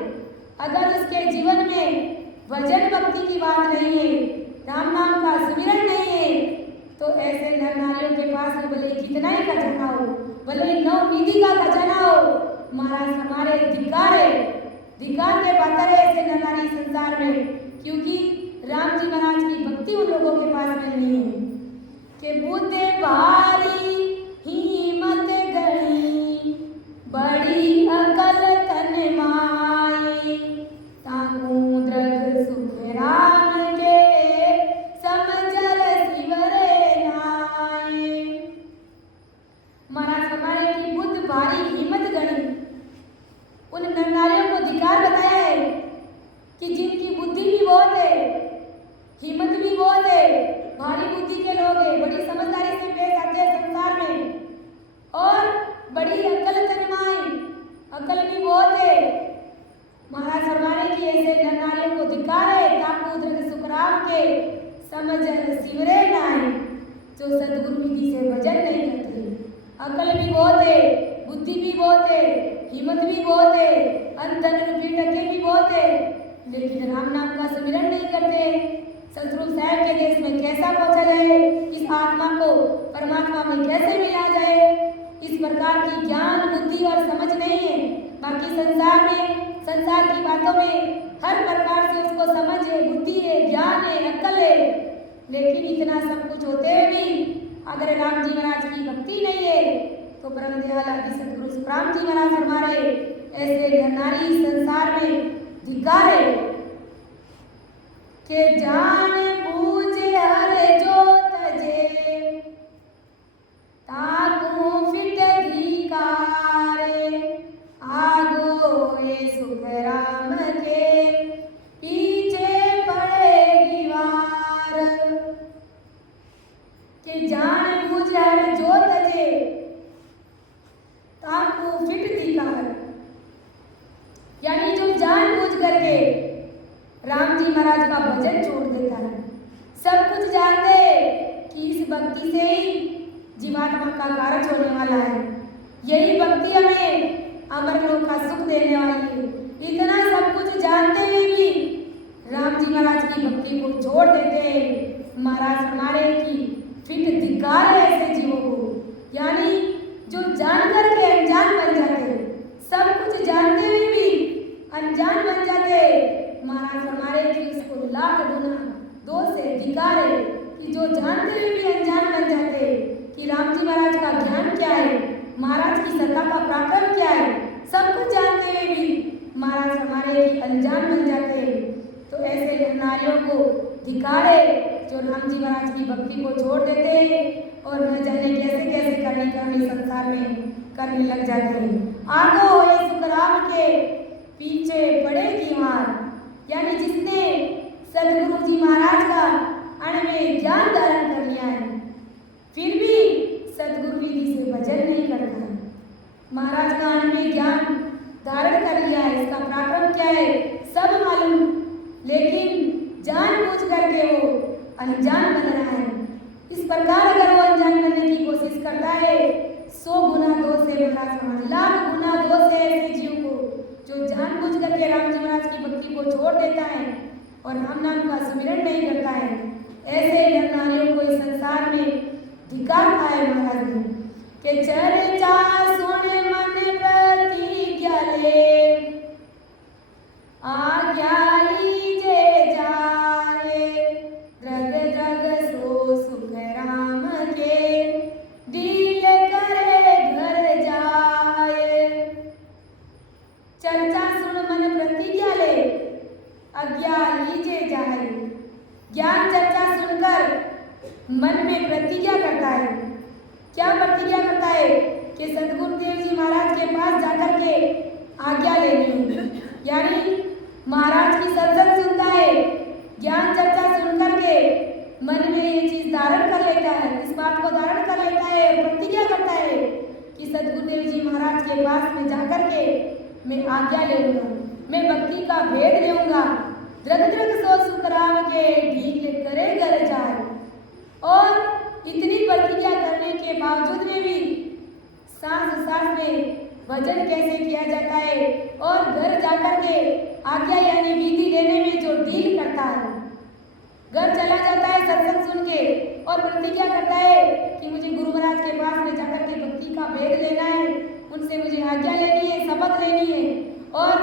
अगर उसके जीवन में भजन भक्ति की बात नहीं है, राम नाम का सुमिरन नहीं है, तो ऐसे नर नारियों के पास में भले कितना ही खजाना हो, भले नौ निधि का खजाना हो, महाराज हमारे धिक्कार है। धिक्कार के पात्र है ऐसे नर नारी संसार में, क्योंकि राम जी महाराज की भक्ति उन लोगों के पास में नहीं है। कि बुद्धि भारी हिम्मत गणी बड़ी अकल तन माई ताकू द्रग सुख राम के समझल शिवरे नाई। महाराज हमारे की बुद्ध भारी हिम्मत गणी, उन नर नारियों को धिक्कार बताया है कि जिनकी बुद्धि भी बहुत है, हिम्मत भी बहुत है, भारी बुद्धि के लोग हैं, बड़ी समझदारी से पेश आते हैं संसार में, और बड़ी अकल तन्माई, अकल भी बहुत है। महाराज फरमाने की ऐसे नर नारियों को धिक्कार है। ताकू द्रग सुखराम के समझ शिवरे नाई, जो सदगुरु विधि से भजन नहीं करते। अकल भी बहुत है, बुद्धि भी बहुत है, हिम्मत भी बहुत है, अन्न धन रुपये टके भी बहुत है, लेकिन राम नाम का सुमिरन नहीं करते। सतरूप साहब के देश में कैसा पहुंचा जाए, इस आत्मा को परमात्मा में कैसे मिला जाए, इस प्रकार की ज्ञान बुद्धि और समझ नहीं है। बाकी संसार में, संसार की बातों में हर प्रकार से उसको समझ है, बुद्धि है, ज्ञान है, अक्ल है, लेकिन इतना सब कुछ होते हुए भी अगर राम जी महाराज की भक्ति नहीं है तो परम दयाल आदि सतगुरु राम जी महाराज हमारे ऐसे नारी संसार में धिक्कार है के जान बूझे हर जो तजे ताकू फिट धिकारे आगो ये सुख राम के पीछे पड़ेगी वार। के जान बूझे हर जो तजे ताकू फिट धिकार, यानी जो जान बूझ करके राम जी महाराज का भजन छोड़ देता है। सब कुछ जानते कि इस भक्ति से ही जीवात्मा का कारज होने वाला है, यही भक्ति हमें अमर लोक का सुख देने वाली है। इतना सब कुछ जानते हुए भी राम जी महाराज की भक्ति को छोड़ देते हैं। महाराज हमारे की फिट धिक्कार है ऐसे जीवों को, यानी जो जानकर के अनजान बन जाते हैं, सब कुछ जानते हुए भी अनजान बन जाते हैं। महाराज हमारे की उसको लाख गुना दोष है, धिक्कार है कि जो जानते हुए भी अनजान बन जाते हैं कि राम जी महाराज का ज्ञान क्या है, महाराज की सत्ता का पराक्रम क्या है, सब कुछ जानते हुए भी महाराज हमारे की अनजान बन जाते हैं। तो ऐसे नारियों को धिक्कार है जो राम जी महाराज की भक्ति को छोड़ देते हैं और न जाने कैसे कैसे करने संसार में करने लग जाते हैं। आगो ये सुख राम के पीछे पड़ेगी मार, यानी जिसने सदगुरु जी महाराज का अण में ज्ञान धारण कर लिया है फिर भी सदगुरु विधि से भजन नहीं करता है। महाराज का अण में ज्ञान धारण कर लिया है, इसका पराक्रम क्या है सब मालूम, लेकिन जानबूझ करके वो अनजान बन रहा है। इस प्रकार अगर वो अनजान बनने की कोशिश करता है 100 गुना दोष है महाराज, लाख गुना दोष है ऐसे जीव को जो जानबूझ करके राम जी महाराज की भक्ति को छोड़ देता है। और राम नाम का सुमिरन नहीं करता है, ऐसे नर नारियों को इस संसार में धिक्कार कहा है महाराज ने कि चर्चा सुन मन प्रतिज्ञा ले, आज्ञा लीजे जाए, द्रग द्रग सो सुख राम के, डील करे घर जाए। चर्चा सुन मन प्रतिज्ञा ले, आज्ञा लीजे जाए। ज्ञान चर्चा सुनकर मन में प्रतिज्ञा करता है। क्या प्रतिज्ञा करता है? कि सदगुरुदेव जी महाराज के पास जाकर के आज्ञा लेनी है, यानी महाराज की सत्संग सुनता है, ज्ञान चर्चा सुनकर के मन में ये चीज धारण कर लेता है, इस बात को धारण कर लेता है और प्रतिज्ञा करता है कि सदगुरुदेव जी महाराज के पास में जाकर के मैं आज्ञा लेऊंगा, मैं भक्ति का भेद लेऊंगा, द्रग द्रग सो सुख राम के, ढील करे घर जाए। और इतनी प्रतिज्ञा करने के बावजूद में भी सांस सांस में भजन कैसे किया जाता है और घर जाकर के आज्ञा यानी विधि लेने में जो डील करता है, घर चला जाता है सत्संग सुन के और प्रतिज्ञा करता है कि मुझे गुरु महाराज के पास में जाकर के भक्ति का भेद लेना है, उनसे मुझे आज्ञा लेनी है, शपथ लेनी है, और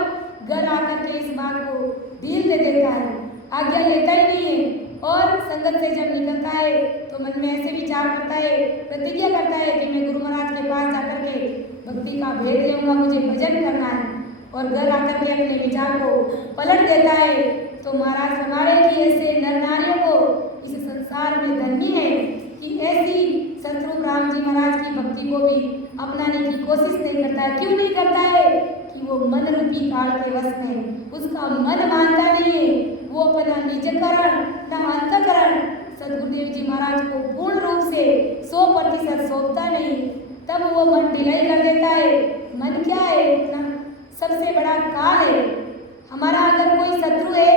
घर आकर के इस बात को डील दे देता है, आज्ञा लेता ही नहीं है। और संगत से जब निकलता है तो मन में ऐसे विचार करता है, प्रतिज्ञा करता है कि मैं गुरु महाराज के पास जाकर के भक्ति का भेद लेऊंगा, मुझे भजन करना है, और घर आकर के अपने विचार को पलट देता है। तो महाराज फरमाए कि ऐसे नर नारियों को इस संसार में धन्य है कि ऐसी शत्रु राम जी महाराज की भक्ति को भी अपनाने की कोशिश नहीं करता है। क्यों नहीं करता है? कि वो मन रूपी काल के वश में, उसका मन मानता नहीं है, वो अपना निजकरण न अंतकरण सदगुरुदेव जी महाराज को पूर्ण रूप से 100% सौंपता नहीं, तब वो मन ढिलाई कर देता है। मन क्या है? अपना सबसे बड़ा काल है। हमारा अगर कोई शत्रु है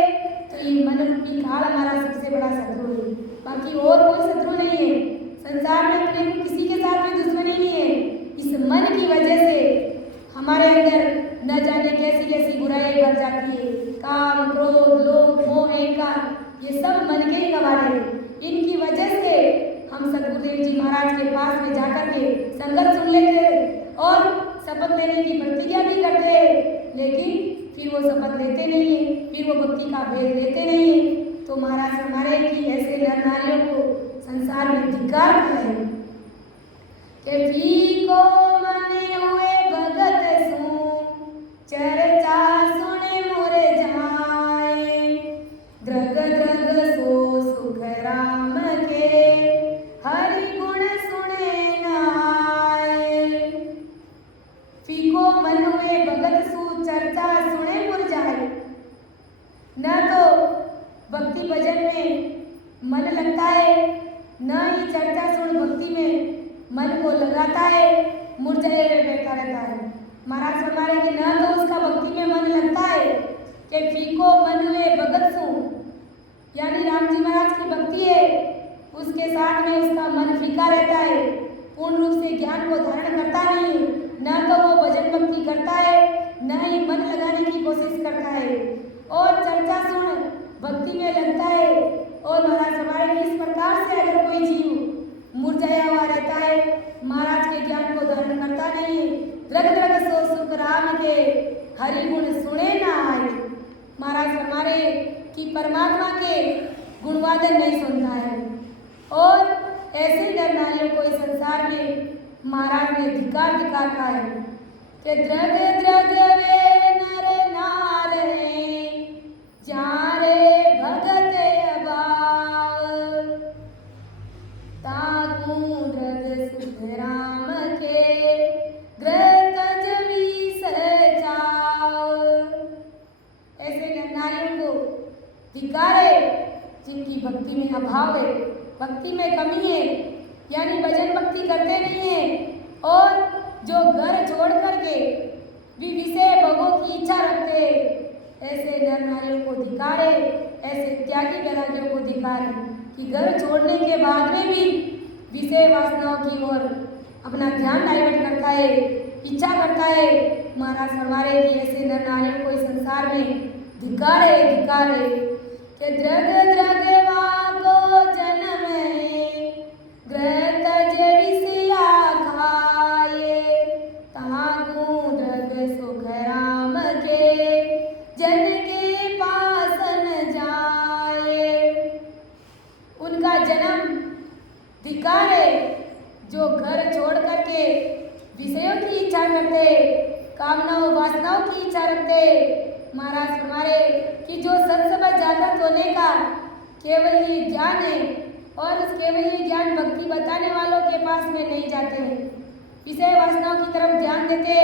तो ये मन रूपी काल हमारा सबसे बड़ा शत्रु है, बाकी और कोई शत्रु नहीं है। संसार में अपने को किसी के साथ में दुश्मनी नहीं है। इस मन की वजह से हमारे अंदर न जाने कैसी कैसी बुराई बढ़ जाती है, काम क्रोध लोभ मोह अहंकार, ये सब मन के ही कवाले हैं। इनकी वजह से हम सदगुरुदेव जी महाराज के पास में जाकर के संगत सुन लेते और शपथ लेने की प्रतिज्ञा भी करते हैं, लेकिन फिर वो शपथ लेते नहीं है, फिर वो भक्ति का भेद लेते नहीं है। तो महाराज हमारे की ऐसे नर नारियों को संसार में धिक्कार है कि फीको मने हुए भगत सू, चर्चा सुने मोरे जाए, द्रग द्रग सो सुख राम के, हरि गुण सुने नाए। फीको मन हुए भगत सू, चर्चा सुने मुर जाए। न तो भक्ति भजन में मन लगता है, न ही चर्चा सुन भक्ति में मन को लगाता है, मुरझाए हुए बैठा रहता है। महाराज हमारे कि न तो उसका भक्ति में मन लगता है कि फीको मन हुए भगत सू, यानी राम जी महाराज की भक्ति है, उसके साथ में उसका मन फीका रहता है, पूर्ण रूप से ज्ञान को धारण करता नहीं, न तो वो भजन भक्ति करता है, न ही मन लगाने की कोशिश करता है, और चर्चा सुन भक्ति में लगता है। और महाराज हमारे इस प्रकार से अगर कोई जीव मुरझाया हुआ रहता है, महाराज के ज्ञान को धारण करता नहीं, द्रग द्रग सो सुख राम के, हरि गुण सुने ना आए। महाराज हमारे कि परमात्मा के गुणवादन नहीं सुनता है, और ऐसे नर नारियों को इस संसार में महाराज ने धिक्कार कहा है कि द्रग द्रग वे नर नार हैं, जारे भगत अभाव, ताकू द्रग सुख राम के, ग्रह तजवी सजाओ। ऐसे नर नारियों को धिक्कार है जिनकी भक्ति में अभाव है, भक्ति में कमी है, यानी भजन भक्ति करते नहीं है, और जो घर छोड़ करके भी विषय भोगों की इच्छा रखते हैं, ऐसे नर नारियों को धिक्कार है। ऐसे त्यागी वैरागियों को धिक्कार है कि घर छोड़ने के बाद में भी विषय वासनाओं की ओर अपना ध्यान डाइवर्ट करता है, इच्छा करता है। महाराज फरमाए कि ऐसे नर नारियों को इस संसार में धिक्कार है કે દ્રગ દ્રગવા કો જન્મ ગ્રહ તજ વિષયા ખાયે તાગુ દ્રગ સુખ રામ के जन के पास न जाए। उनका जन्म धिक्कार है जो घर छोड़ करके विषयों की इच्छा करते, कामनाओं वासनाओं की इच्छा रखते। महाराज हमारे कि जो सत्संग जागृत होने का केवल ये ज्ञान है और उस केवल ये ज्ञान भक्ति बताने वालों के पास में नहीं जाते हैं, विषय वासनाओं की तरफ ध्यान देते,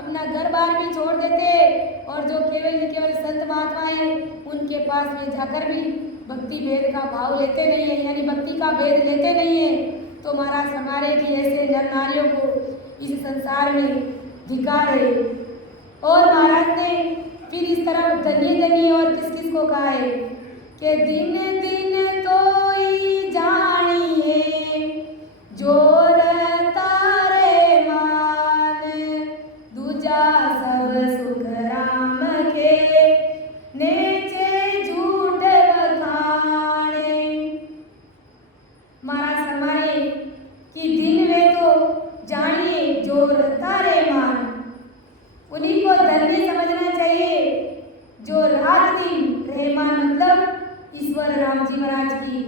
अपना घर बार भी छोड़ देते और जो केवल संत महात्मा हैं उनके पास में जाकर भी भक्ति भेद का भाव लेते नहीं है, यानी भक्ति का भेद लेते नहीं है। तो महाराज हमारे की ऐसे नर नारियों को इस संसार में धिक्कार है। और महाराज ने फिर इस तरह धन्य धन्य और किस किस को कहा है कि दिन दिन तो ही जानिए जोर तारे मान दूजा सब सुख राम के नेचे झूठ बखाने। महाराज हमारे कि दिन में तो जानिए जोर तारे मान, उन्हीं को धन्य समझना चाहिए जो रात दिन रहमान मतलब ईश्वर राम जी महाराज की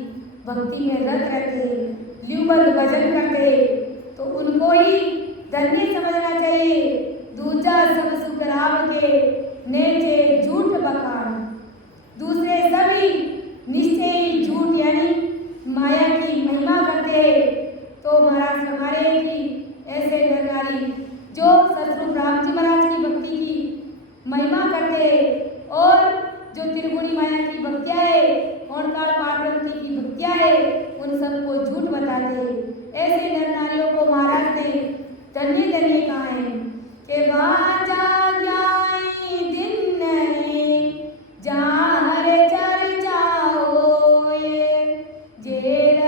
भक्ति में रत रहते, ल्यूबल भजन करते, तो उनको ही धन्य समझना चाहिए। दूजा सब सुख राम के नेचे झूठ बखान, दूसरे सभी निश्चय ही झूठ यानी माया की महिमा करते। तो महाराज हमारे की ऐसे नर नारी जो सतरूप राम जी महाराज की भक्ति की महिमा करते और जो त्रिगुणी माया की भक्तियाँ है, ओंकार पार्वती की भक्तियाँ है, उन सबको झूठ बताते। ऐसे नर नारियों को महाराज ने धन्य धन्य कहा है कि वाजा ज्ञाई दिन नहीं जहाँ हर चर्चा होए जेर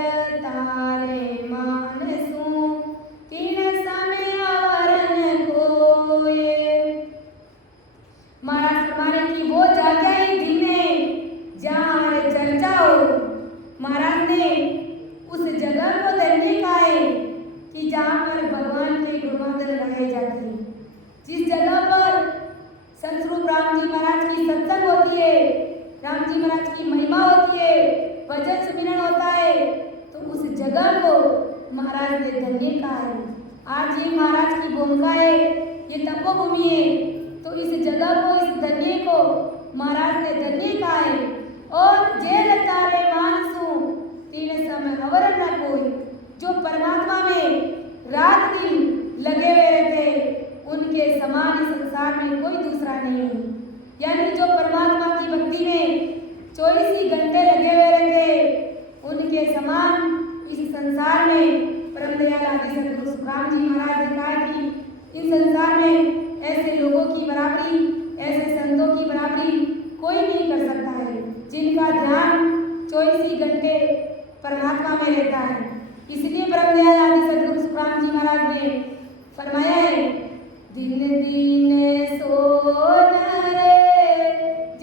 तारे मानसू तीन समय आवरण कोए। महाराज हमारे की वो जगह ही दिन है जहाँ चर्चा हो। महाराज ने उस जगह को धन्य कहा है कि जहाँ पर भगवान के गुणगान गाए जाते हैं, जिस जगह पर संत रूप राम जी महाराज की सत्संग होती है, राम जी महाराज की महिमा होती है, भजन सुमिरन होता है, तो उस जगह को महाराज ने धन्य कहा है। आज ये महाराज की भूमिका है, ये तपोभूमि है, तो इस जगह को इस धन्य को महाराज ने धन्य कहा है। और जेल तारे मानसू तीन समय अवरण न कोई, जो परमात्मा में रात दिन लगे हुए रहते उनके समान इस संसार में कोई दूसरा नहीं है। यानी जो परमात्मा की भक्ति में 24 ही घंटे लगे हुए रहते उनके समान इस संसार में परम दयाल आदि सद्गुरु सुखराम जी महाराज ने कहा कि इस संसार में ऐसे लोगों की बराबरी, ऐसे संतों की बराबरी कोई नहीं कर सकता है जिनका ध्यान 24 ही घंटे परमात्मा में रहता है। इसलिए परम दयाल आदि सद्गुरु सुखराम जी महाराज ने फरमाया है दिन दिन सोन रे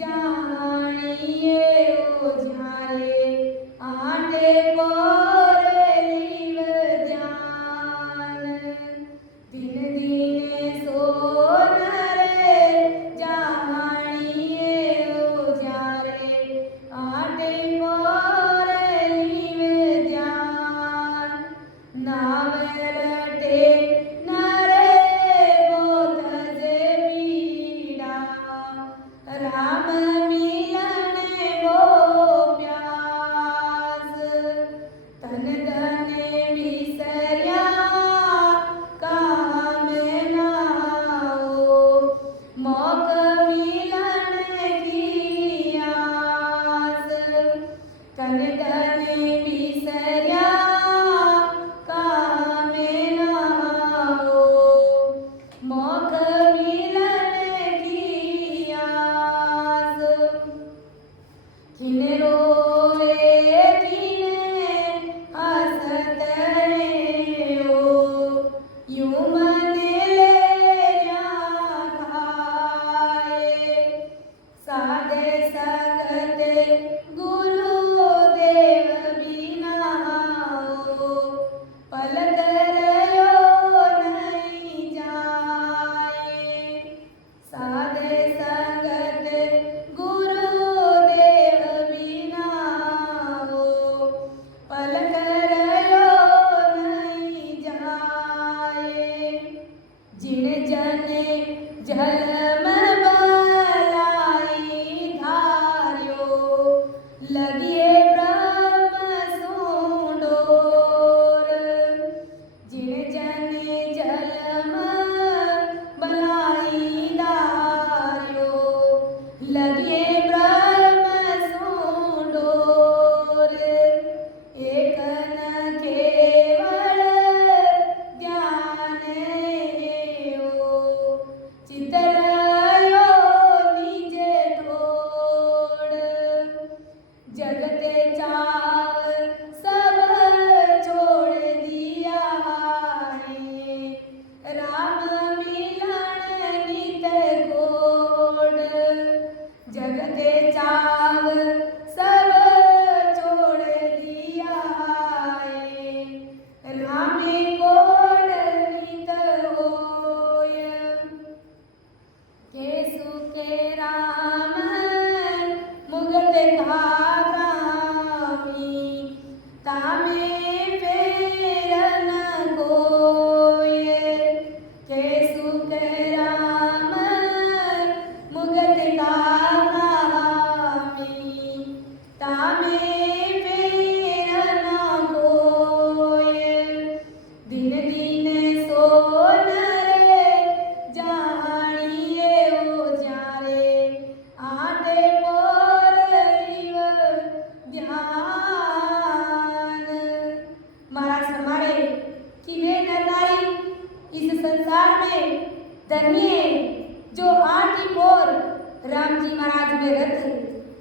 जानिए ओ जाने आटे बोरे लीव ध्यान। दिन दिन सोन रे जानिए ओ जाने आटे बोरे लीव ध्यान। नावरटे नरे बोध जे पीड़ा तामे कोड नित होय के सुके राम मुगत घागामी तामे फेर न कोय के सुके राम मुगत घागामी तामे फेर न कोय दिन दिन सोनरे जानिए ओ जारे आटे पर ध्यान महाराज फरमाए कि वे नर नारी इस संसार में धन्य है जो आटी पोर राम जी महाराज में रत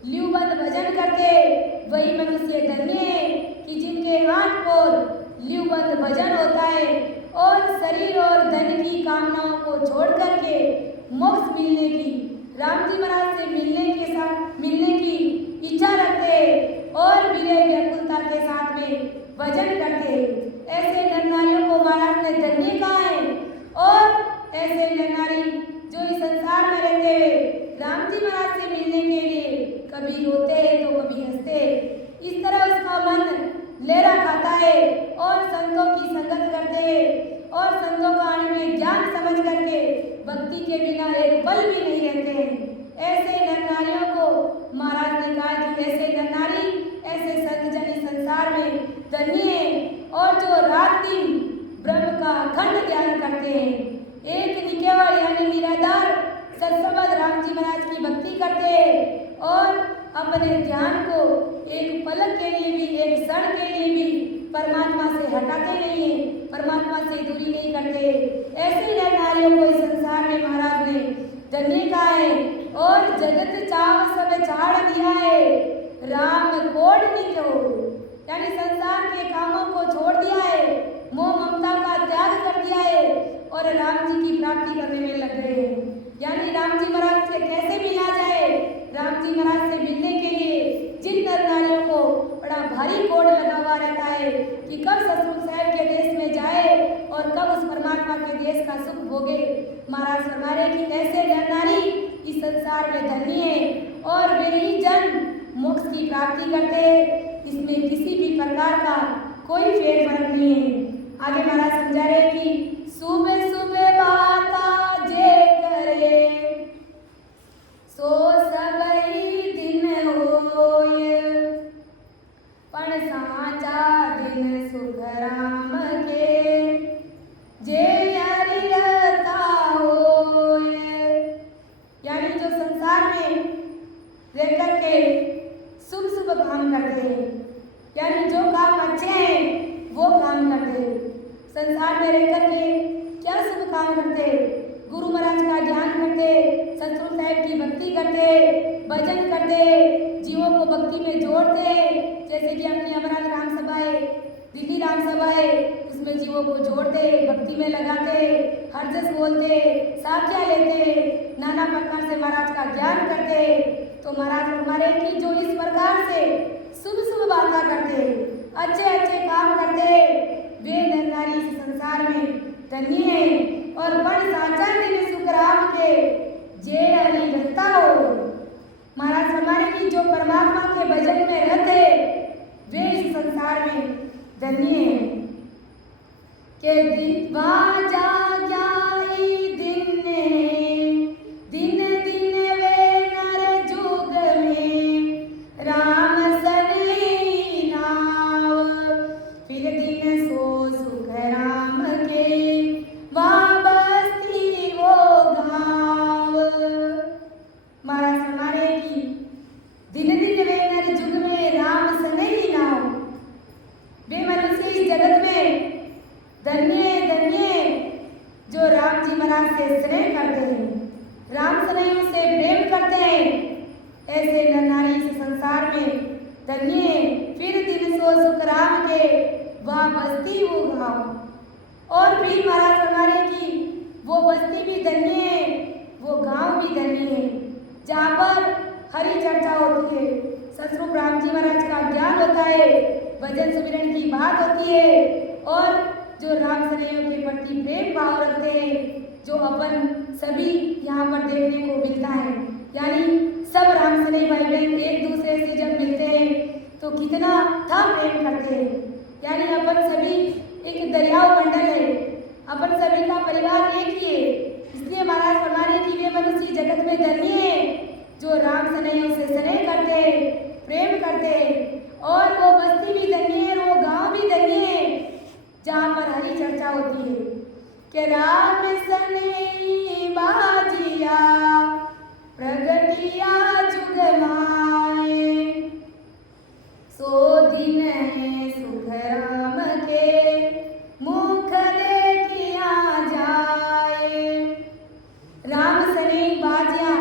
ल्यूबंद भजन करते वही मनुष्य धन्य है कि जिनके 8 पोर ल्यूबंद भजन होता है और शरीर और धन की कामनाओं को छोड़ करके मोक्ष मिलने की राम जी महाराज से मिलने की इच्छा रखते और विनय व्याकुलता के साथ में भजन करते ऐसे नर नारियों को महाराज ने धन्य कहा है। और ऐसे नर नारी जो इस संसार में रहते हुए राम जी महाराज से मिलने के लिए कभी रोते हैं तो कभी हंसते हैं। इस तरह उसका मन लेरा खाता है और संतों की संगत करते हैं और संतों का आने में ज्ञान समझ करके भक्ति के बिना एक पल भी नहीं रहते हैं। ऐसे नर नारियों को महाराज ने कहा कि ऐसे नर नारी ऐसे संत जन इस संसार में धन्य है और जो रात दिन ब्रह्म का अखंड ध्यान करते हैं एक निकेवल यानी निराधार सत्संबद्ध राम जी महाराज की भक्ति करते हैं और अपने ध्यान को एक पलक के लिए भी एक क्षण के लिए भी परमात्मा से हटाते नहीं है परमात्मा से दूरी नहीं करते ऐसे नर नारियों को इस संसार में महाराज ने धन्य कहा है। और जगत चाव सब छाड़ दिया है राम कोड नित हो यानी संसार के कामों को छोड़ दिया है मोह ममता का त्याग कर दिया है और राम जी की प्राप्ति करने में लग गए हैं। यानी राम जी महाराज से कैसे मिला जाए राम जी महाराज से मिलने के लिए जिन नर नारियों को बड़ा भारी कोड लगा हुआ रहता है कि कब सतगुरु साहब के देश में जाए और कब उस परमात्मा के देश का सुख भोगे महाराज फरमा रहे कि ऐसे नर नारी इस संसार में धन्य है और वे ही जन मोक्ष की प्राप्ति करते हैं। इसमें किसी भी प्रकार का कोई फेर फर्क नहीं है। आगे महाराज समझा रहे कि सुबह सुबह बाता जे करे सो सबई दिन होय पण साचा दिन सुख राम के जे हरियता होय यानी जो संसार में रह करके शुभ शुभ काम करते हैं यानी जो काम अच्छे हैं वो काम करते हैं। संसार में रह करके क्या शुभ काम करते हैं गुरु महाराज का ज्ञान करते सतगुरु साहब की भक्ति करते भजन करते जीवों को भक्ति में जोड़ते जैसे कि अपनी अमरनाथ राम सभा है दिल्ली राम सभा है उसमें जीवों को जोड़ते भक्ति में लगाते हर जस बोलते साक्ष्य लेते नाना प्रकार से महाराज का ज्ञान करते तो महाराज हमारे की जो इस प्रकार से शुभ शुभ बातें करते अच्छे अच्छे काम करते वे नर नारी इस संसार में धन्य है और बड़ साचा दिन सुख राम के जे हरि रखता हो महाराज हमारे की जो परमात्मा के भजन में रहते वे इस संसार में धन्य है के दिवा जाग्याई दिन दिन दिन वे नर जुग में राम सने नाव फिर दिन सो सुख राम के वाबस्ती वो गाँव महाराज हमारे की दिन दिन वे नर जुग में राम सने नाव वे मनुष्य इस जगत में धन्य धन्य जो राम जी महाराज से स्नेह करते हैं राम स्नेह से प्रेम करते हैं ऐसे नर नारी इस संसार में धन्य फिर दिन सो सुख राम के वह बस्ती वो गाँव और फिर महाराज हमारे की वो बस्ती भी धन्य है वो गांव भी धन्य है जहाँ पर हरि चर्चा होती है सतरूप राम जी महाराज का ज्ञान होता है भजन सुमिरन की बात होती है और जो राम सनेहियों के प्रति प्रेम भाव रखते हैं, जो अपन सभी यहाँ पर देखने को मिलता है। यानी सब राम सनेही भाई बहन एक दूसरे से जब मिलते हैं तो कितना था प्रेम करते हैं। यानी अपन सभी एक दरियाव मंडल है, अपन सभी का परिवार एक ही है। इसलिए महाराज फरमा रहे कि वे मनुष्य जगत में धन्य है जो राम सनेहियों से स्नेह करते हैं, प्रेम करते हैं। और वो बस्ती भी धन्य है, वो गांव भी धन्य है जहाँ पर हरी चर्चा होती है कि राम सनेही बाजिया प्रगटिया जुग माए, सो दिन है सुख राम के मुख देखिया जाए। राम सनेही बाजिया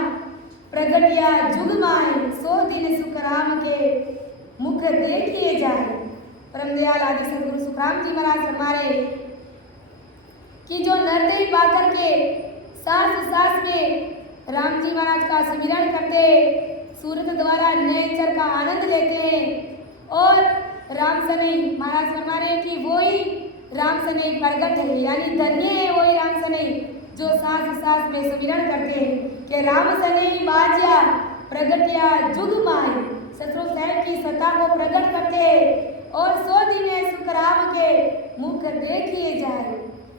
प्रगटिया जुग माए, सो दिन सुख राम के मुख देखिए जाए। परमदयाल आदि सदगुरु सुखराम जी महाराज फरमा रहे कि जो नरदेव पाकर के सांस सांस में राम जी महाराज का स्मरण करते, सूरत द्वारा नेचर का आनंद लेते हैं और राम सनेही महाराज फरमा रहे कि वो ही राम सनेही प्रगट है। यानी धन्य है वही राम सनेही जो सांस सांस में स्मरण करते हैं कि राम सनेही बाजिया प्रगटिया जुग माए, शत्रु साहब की सत्ता को प्रकट करते हैं और 100 दिन सुख राम के मुख देखिए जाए।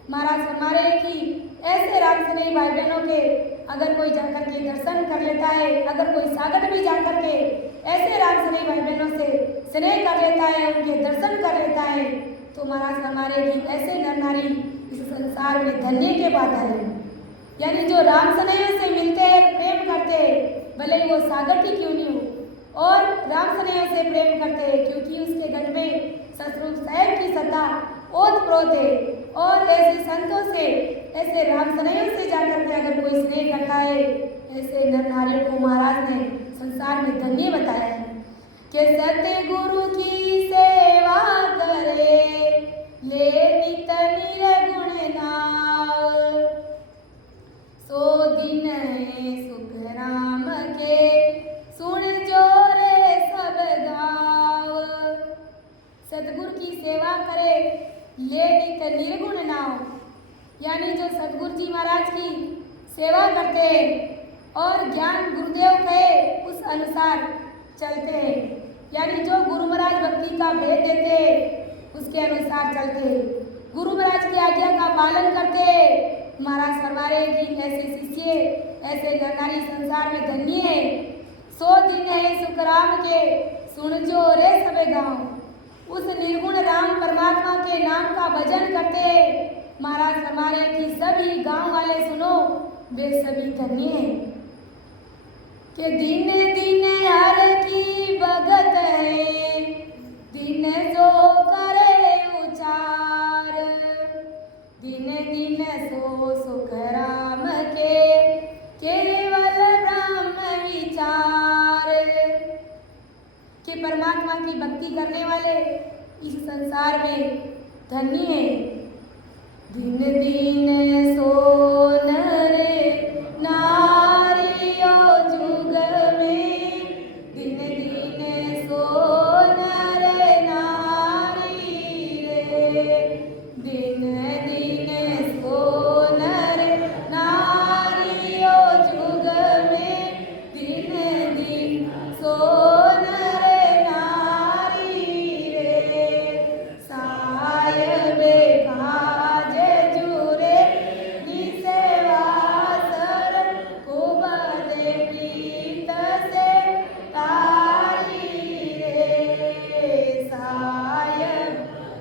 महाराज फरमा रहे कि ऐसे राम सनेही भाई बहनों के अगर कोई जाकर के दर्शन कर लेता है, अगर कोई सागर भी जाकर के ऐसे राम सनेही भाई बहनों से स्नेह कर लेता है, उनके दर्शन कर लेता है, तो महाराज फरमा रहे कि ऐसे नर नारी इस संसार में धन्य के बादल है। यानी जो राम सनेहियों से मिलते हैं, प्रेम करते हैं, भले ही वो सागर की क्यों नहीं हो, और राम सनेहियों से प्रेम करते हैं क्योंकि उसके गढ़ में शत्रु साहब की सत्ता ओत प्रोत है। और ऐसे संतों से, ऐसे राम सनेहियों से जाकर के अगर कोई स्नेह करता है, ऐसे नर नारियों को महाराज ने संसार में धन्य बताया है कि सतगुरु की सेवा करे ले नित निर्गुण नाव, सो दिन है सुख राम के सुन जोरे सब गाँव। सतगुरु की सेवा करे ले नित निर्गुण नाव, यानी जो सतगुरु जी महाराज की सेवा करते हैं और ज्ञान गुरुदेव कहे उस अनुसार चलते हैं, यानी जो गुरु महाराज भक्ति का भेद देते हैं उसके अनुसार चलते हैं, गुरु महाराज की आज्ञा का पालन करते हैं। महाराज फरमा रहे कि ऐसे शिष्य, ऐसे नर नारी संसार में धन्य है। 100 दिन है सुख राम के सुन जो रे सबे गाँव, उस निर्गुण राम परमात्मा के नाम का भजन करते हैं। महाराज फरमा रहे कि सभी गांव वाले सुनो, वे सभी धन्य हैं कि दिन दिन हर की भगत है, दिन जो करे उचार, दिन दिन सो सुख राम के केवल ब्रह्म विचार। कि परमात्मा की भक्ति करने वाले इस संसार में धन्य है। दिन दिन सो नरे नारियो जुग में, दिन दिन सो नरे नारी रे, दिन दिन सो नरे नारियो जुग में, दिन दिन सो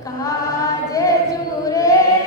काज जुरे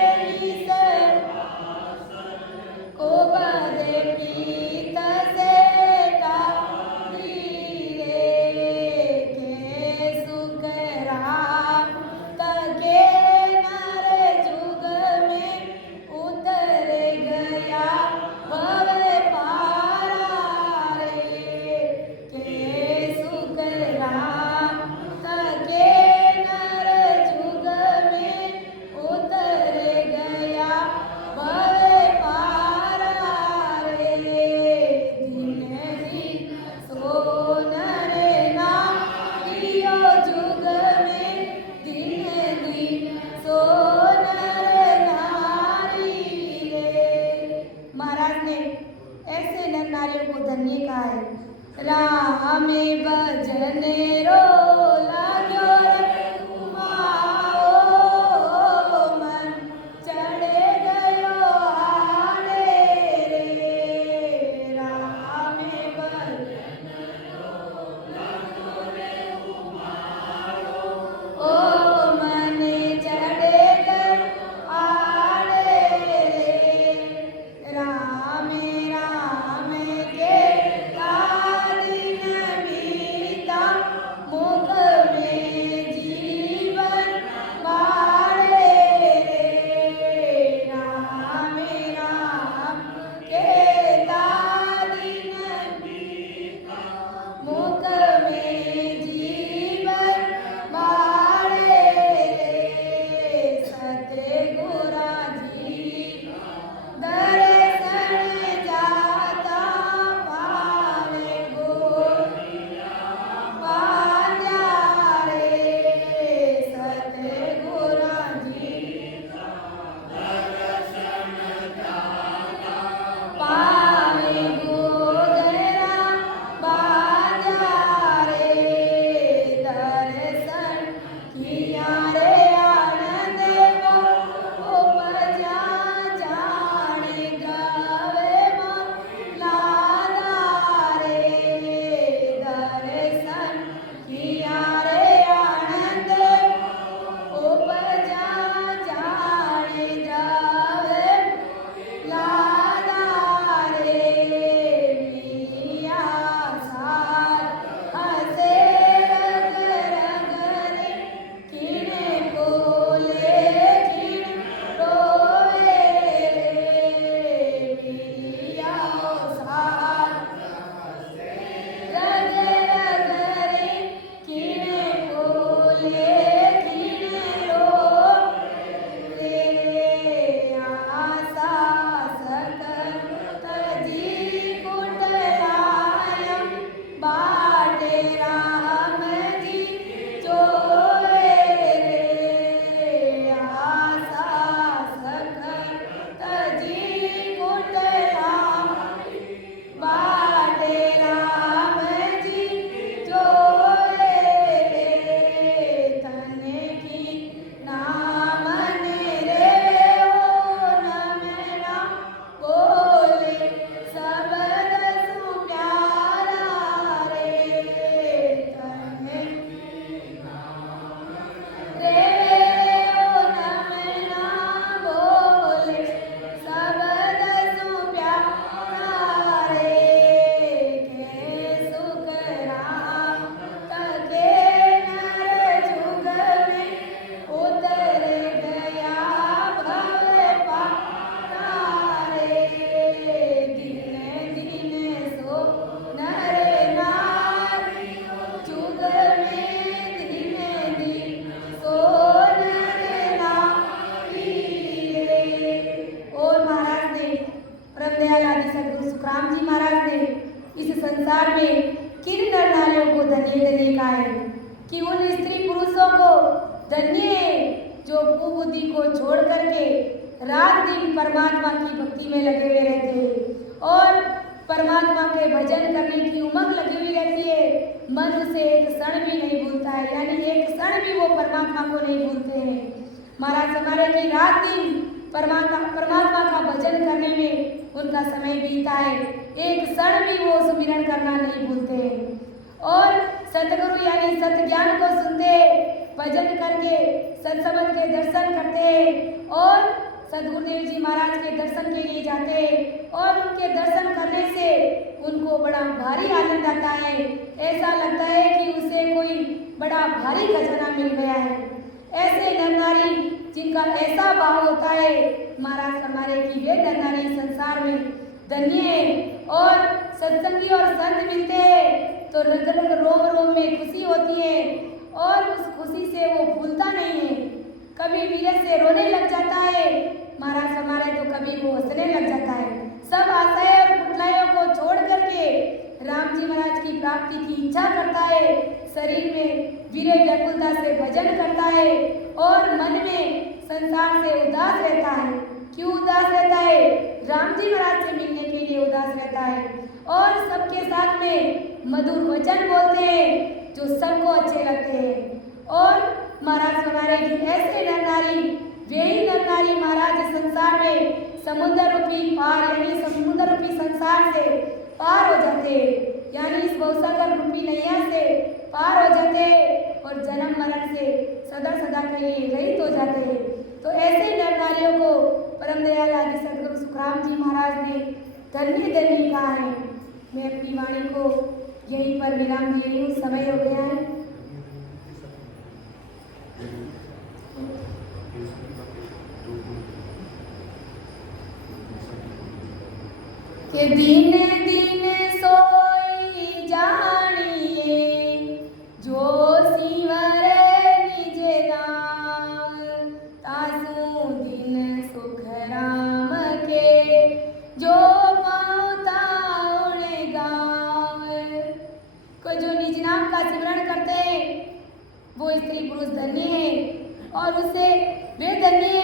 दिन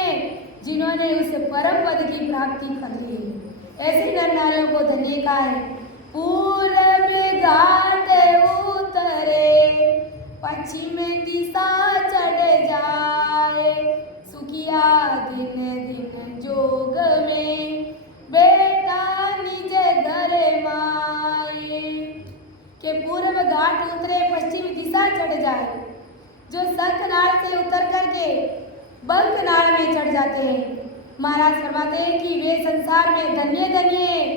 हैं जिन्होंने उस परम पद की प्राप्ति कर ली। ऐसे नर नारियों को धन्य कहा है। पूरब घाट उतरे पश्चिम दिशा चढ़ जाए, सुखिया दिन दिन जोग में बेटा निज घर माए। के पूर्व घाट उतरे पश्चिम दिशा चढ़ जाए, जो शंखनाल से उतर करके बंकनाल में चढ़ जाते हैं। महाराज फरमाते हैं कि वे संसार में धन्य धन्य हैं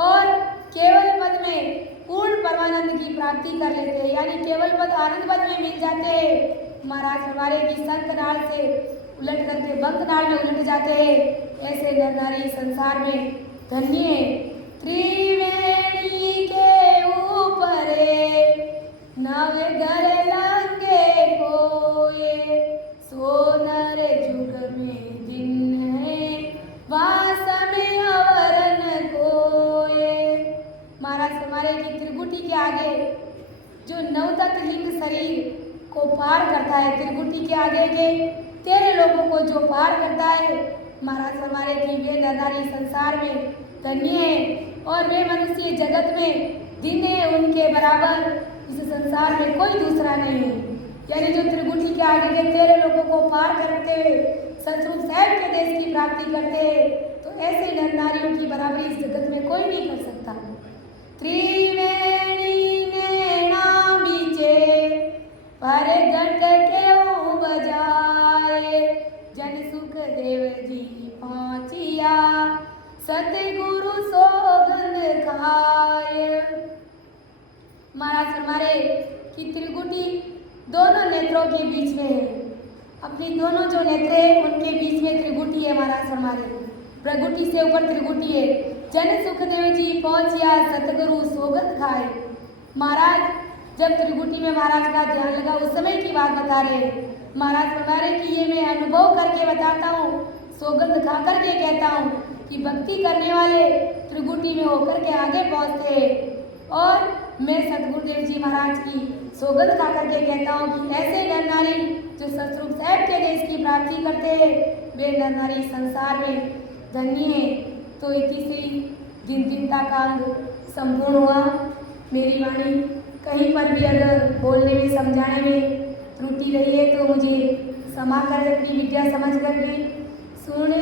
और केवल पद में पूर्ण परमानंद की प्राप्ति कर लेते हैं, यानी केवल पद आनंद पद में मिल जाते हैं। महाराज फरमाते हैं कि शंखनाल से उलट करके बंकनाल में उलट जाते हैं। ऐसे नर नारी संसार में धन्य हैं। त्रिवेणी के ऊपरे नव घर लंगे कोये, सोनर जुग में दिन है वास में अवरन कोये। महाराज हमारे की त्रिकुटी के आगे जो नवतत्व लिंग शरीर को पार करता है, त्रिकुटी के आगे के 13 लोगों को जो पार करता है, महाराज हमारे की वे नर नारी संसार में धन्य है और वे मनुष्य जगत में दिन है उनके बराबर इस संसार में कोई दूसरा नहीं है। यानी जो त्रिकुटी के आगे के 13 लोगों को पार करते हुए सतरूप साहब के देश की प्राप्ति करते हैं, तो ऐसे नर नारियों की बराबरी इस जगत में कोई नहीं कर सकता। त्रिवेणी नैना बीचे पर घट क्यों बजाए, जन सुख देव जी पहुँचिया सतगुरु सौगंध खाए। महाराज हमारे की त्रिकुटी दोनों नेत्रों के बीच में है। अपनी दोनों जो नेत्र है उनके बीच में त्रिकुटी है। महाराज हमारे प्रगुटी से ऊपर त्रिकुटी है। जन सुखदेव जी पहुँचिया सतगुरु सौगंध खाए। महाराज जब त्रिकुटी में महाराज का ध्यान लगा उस समय की बात बता रहे। महाराज बता रहे कि ये मैं अनुभव करके बताता हूँ, सौगंध खा करके कहता हूँ कि भक्ति करने वाले त्रिकुटी में होकर के आगे पहुँचते हैं। और मैं सतगुरुदेव जी महाराज की सौगंध खा करके कहता हूँ कि ऐसे नर नारी जो सतरूप साहब के देश की प्राप्ति करते हैं, वे नर नारी संसार में धन्य हैं। तो इसी से दिन दिनता का अंग संपूर्ण हुआ। मेरी वाणी कहीं पर भी अगर बोलने में समझाने में त्रुटि रही है तो मुझे क्षमा कर अपनी विद्या समझ करके सुन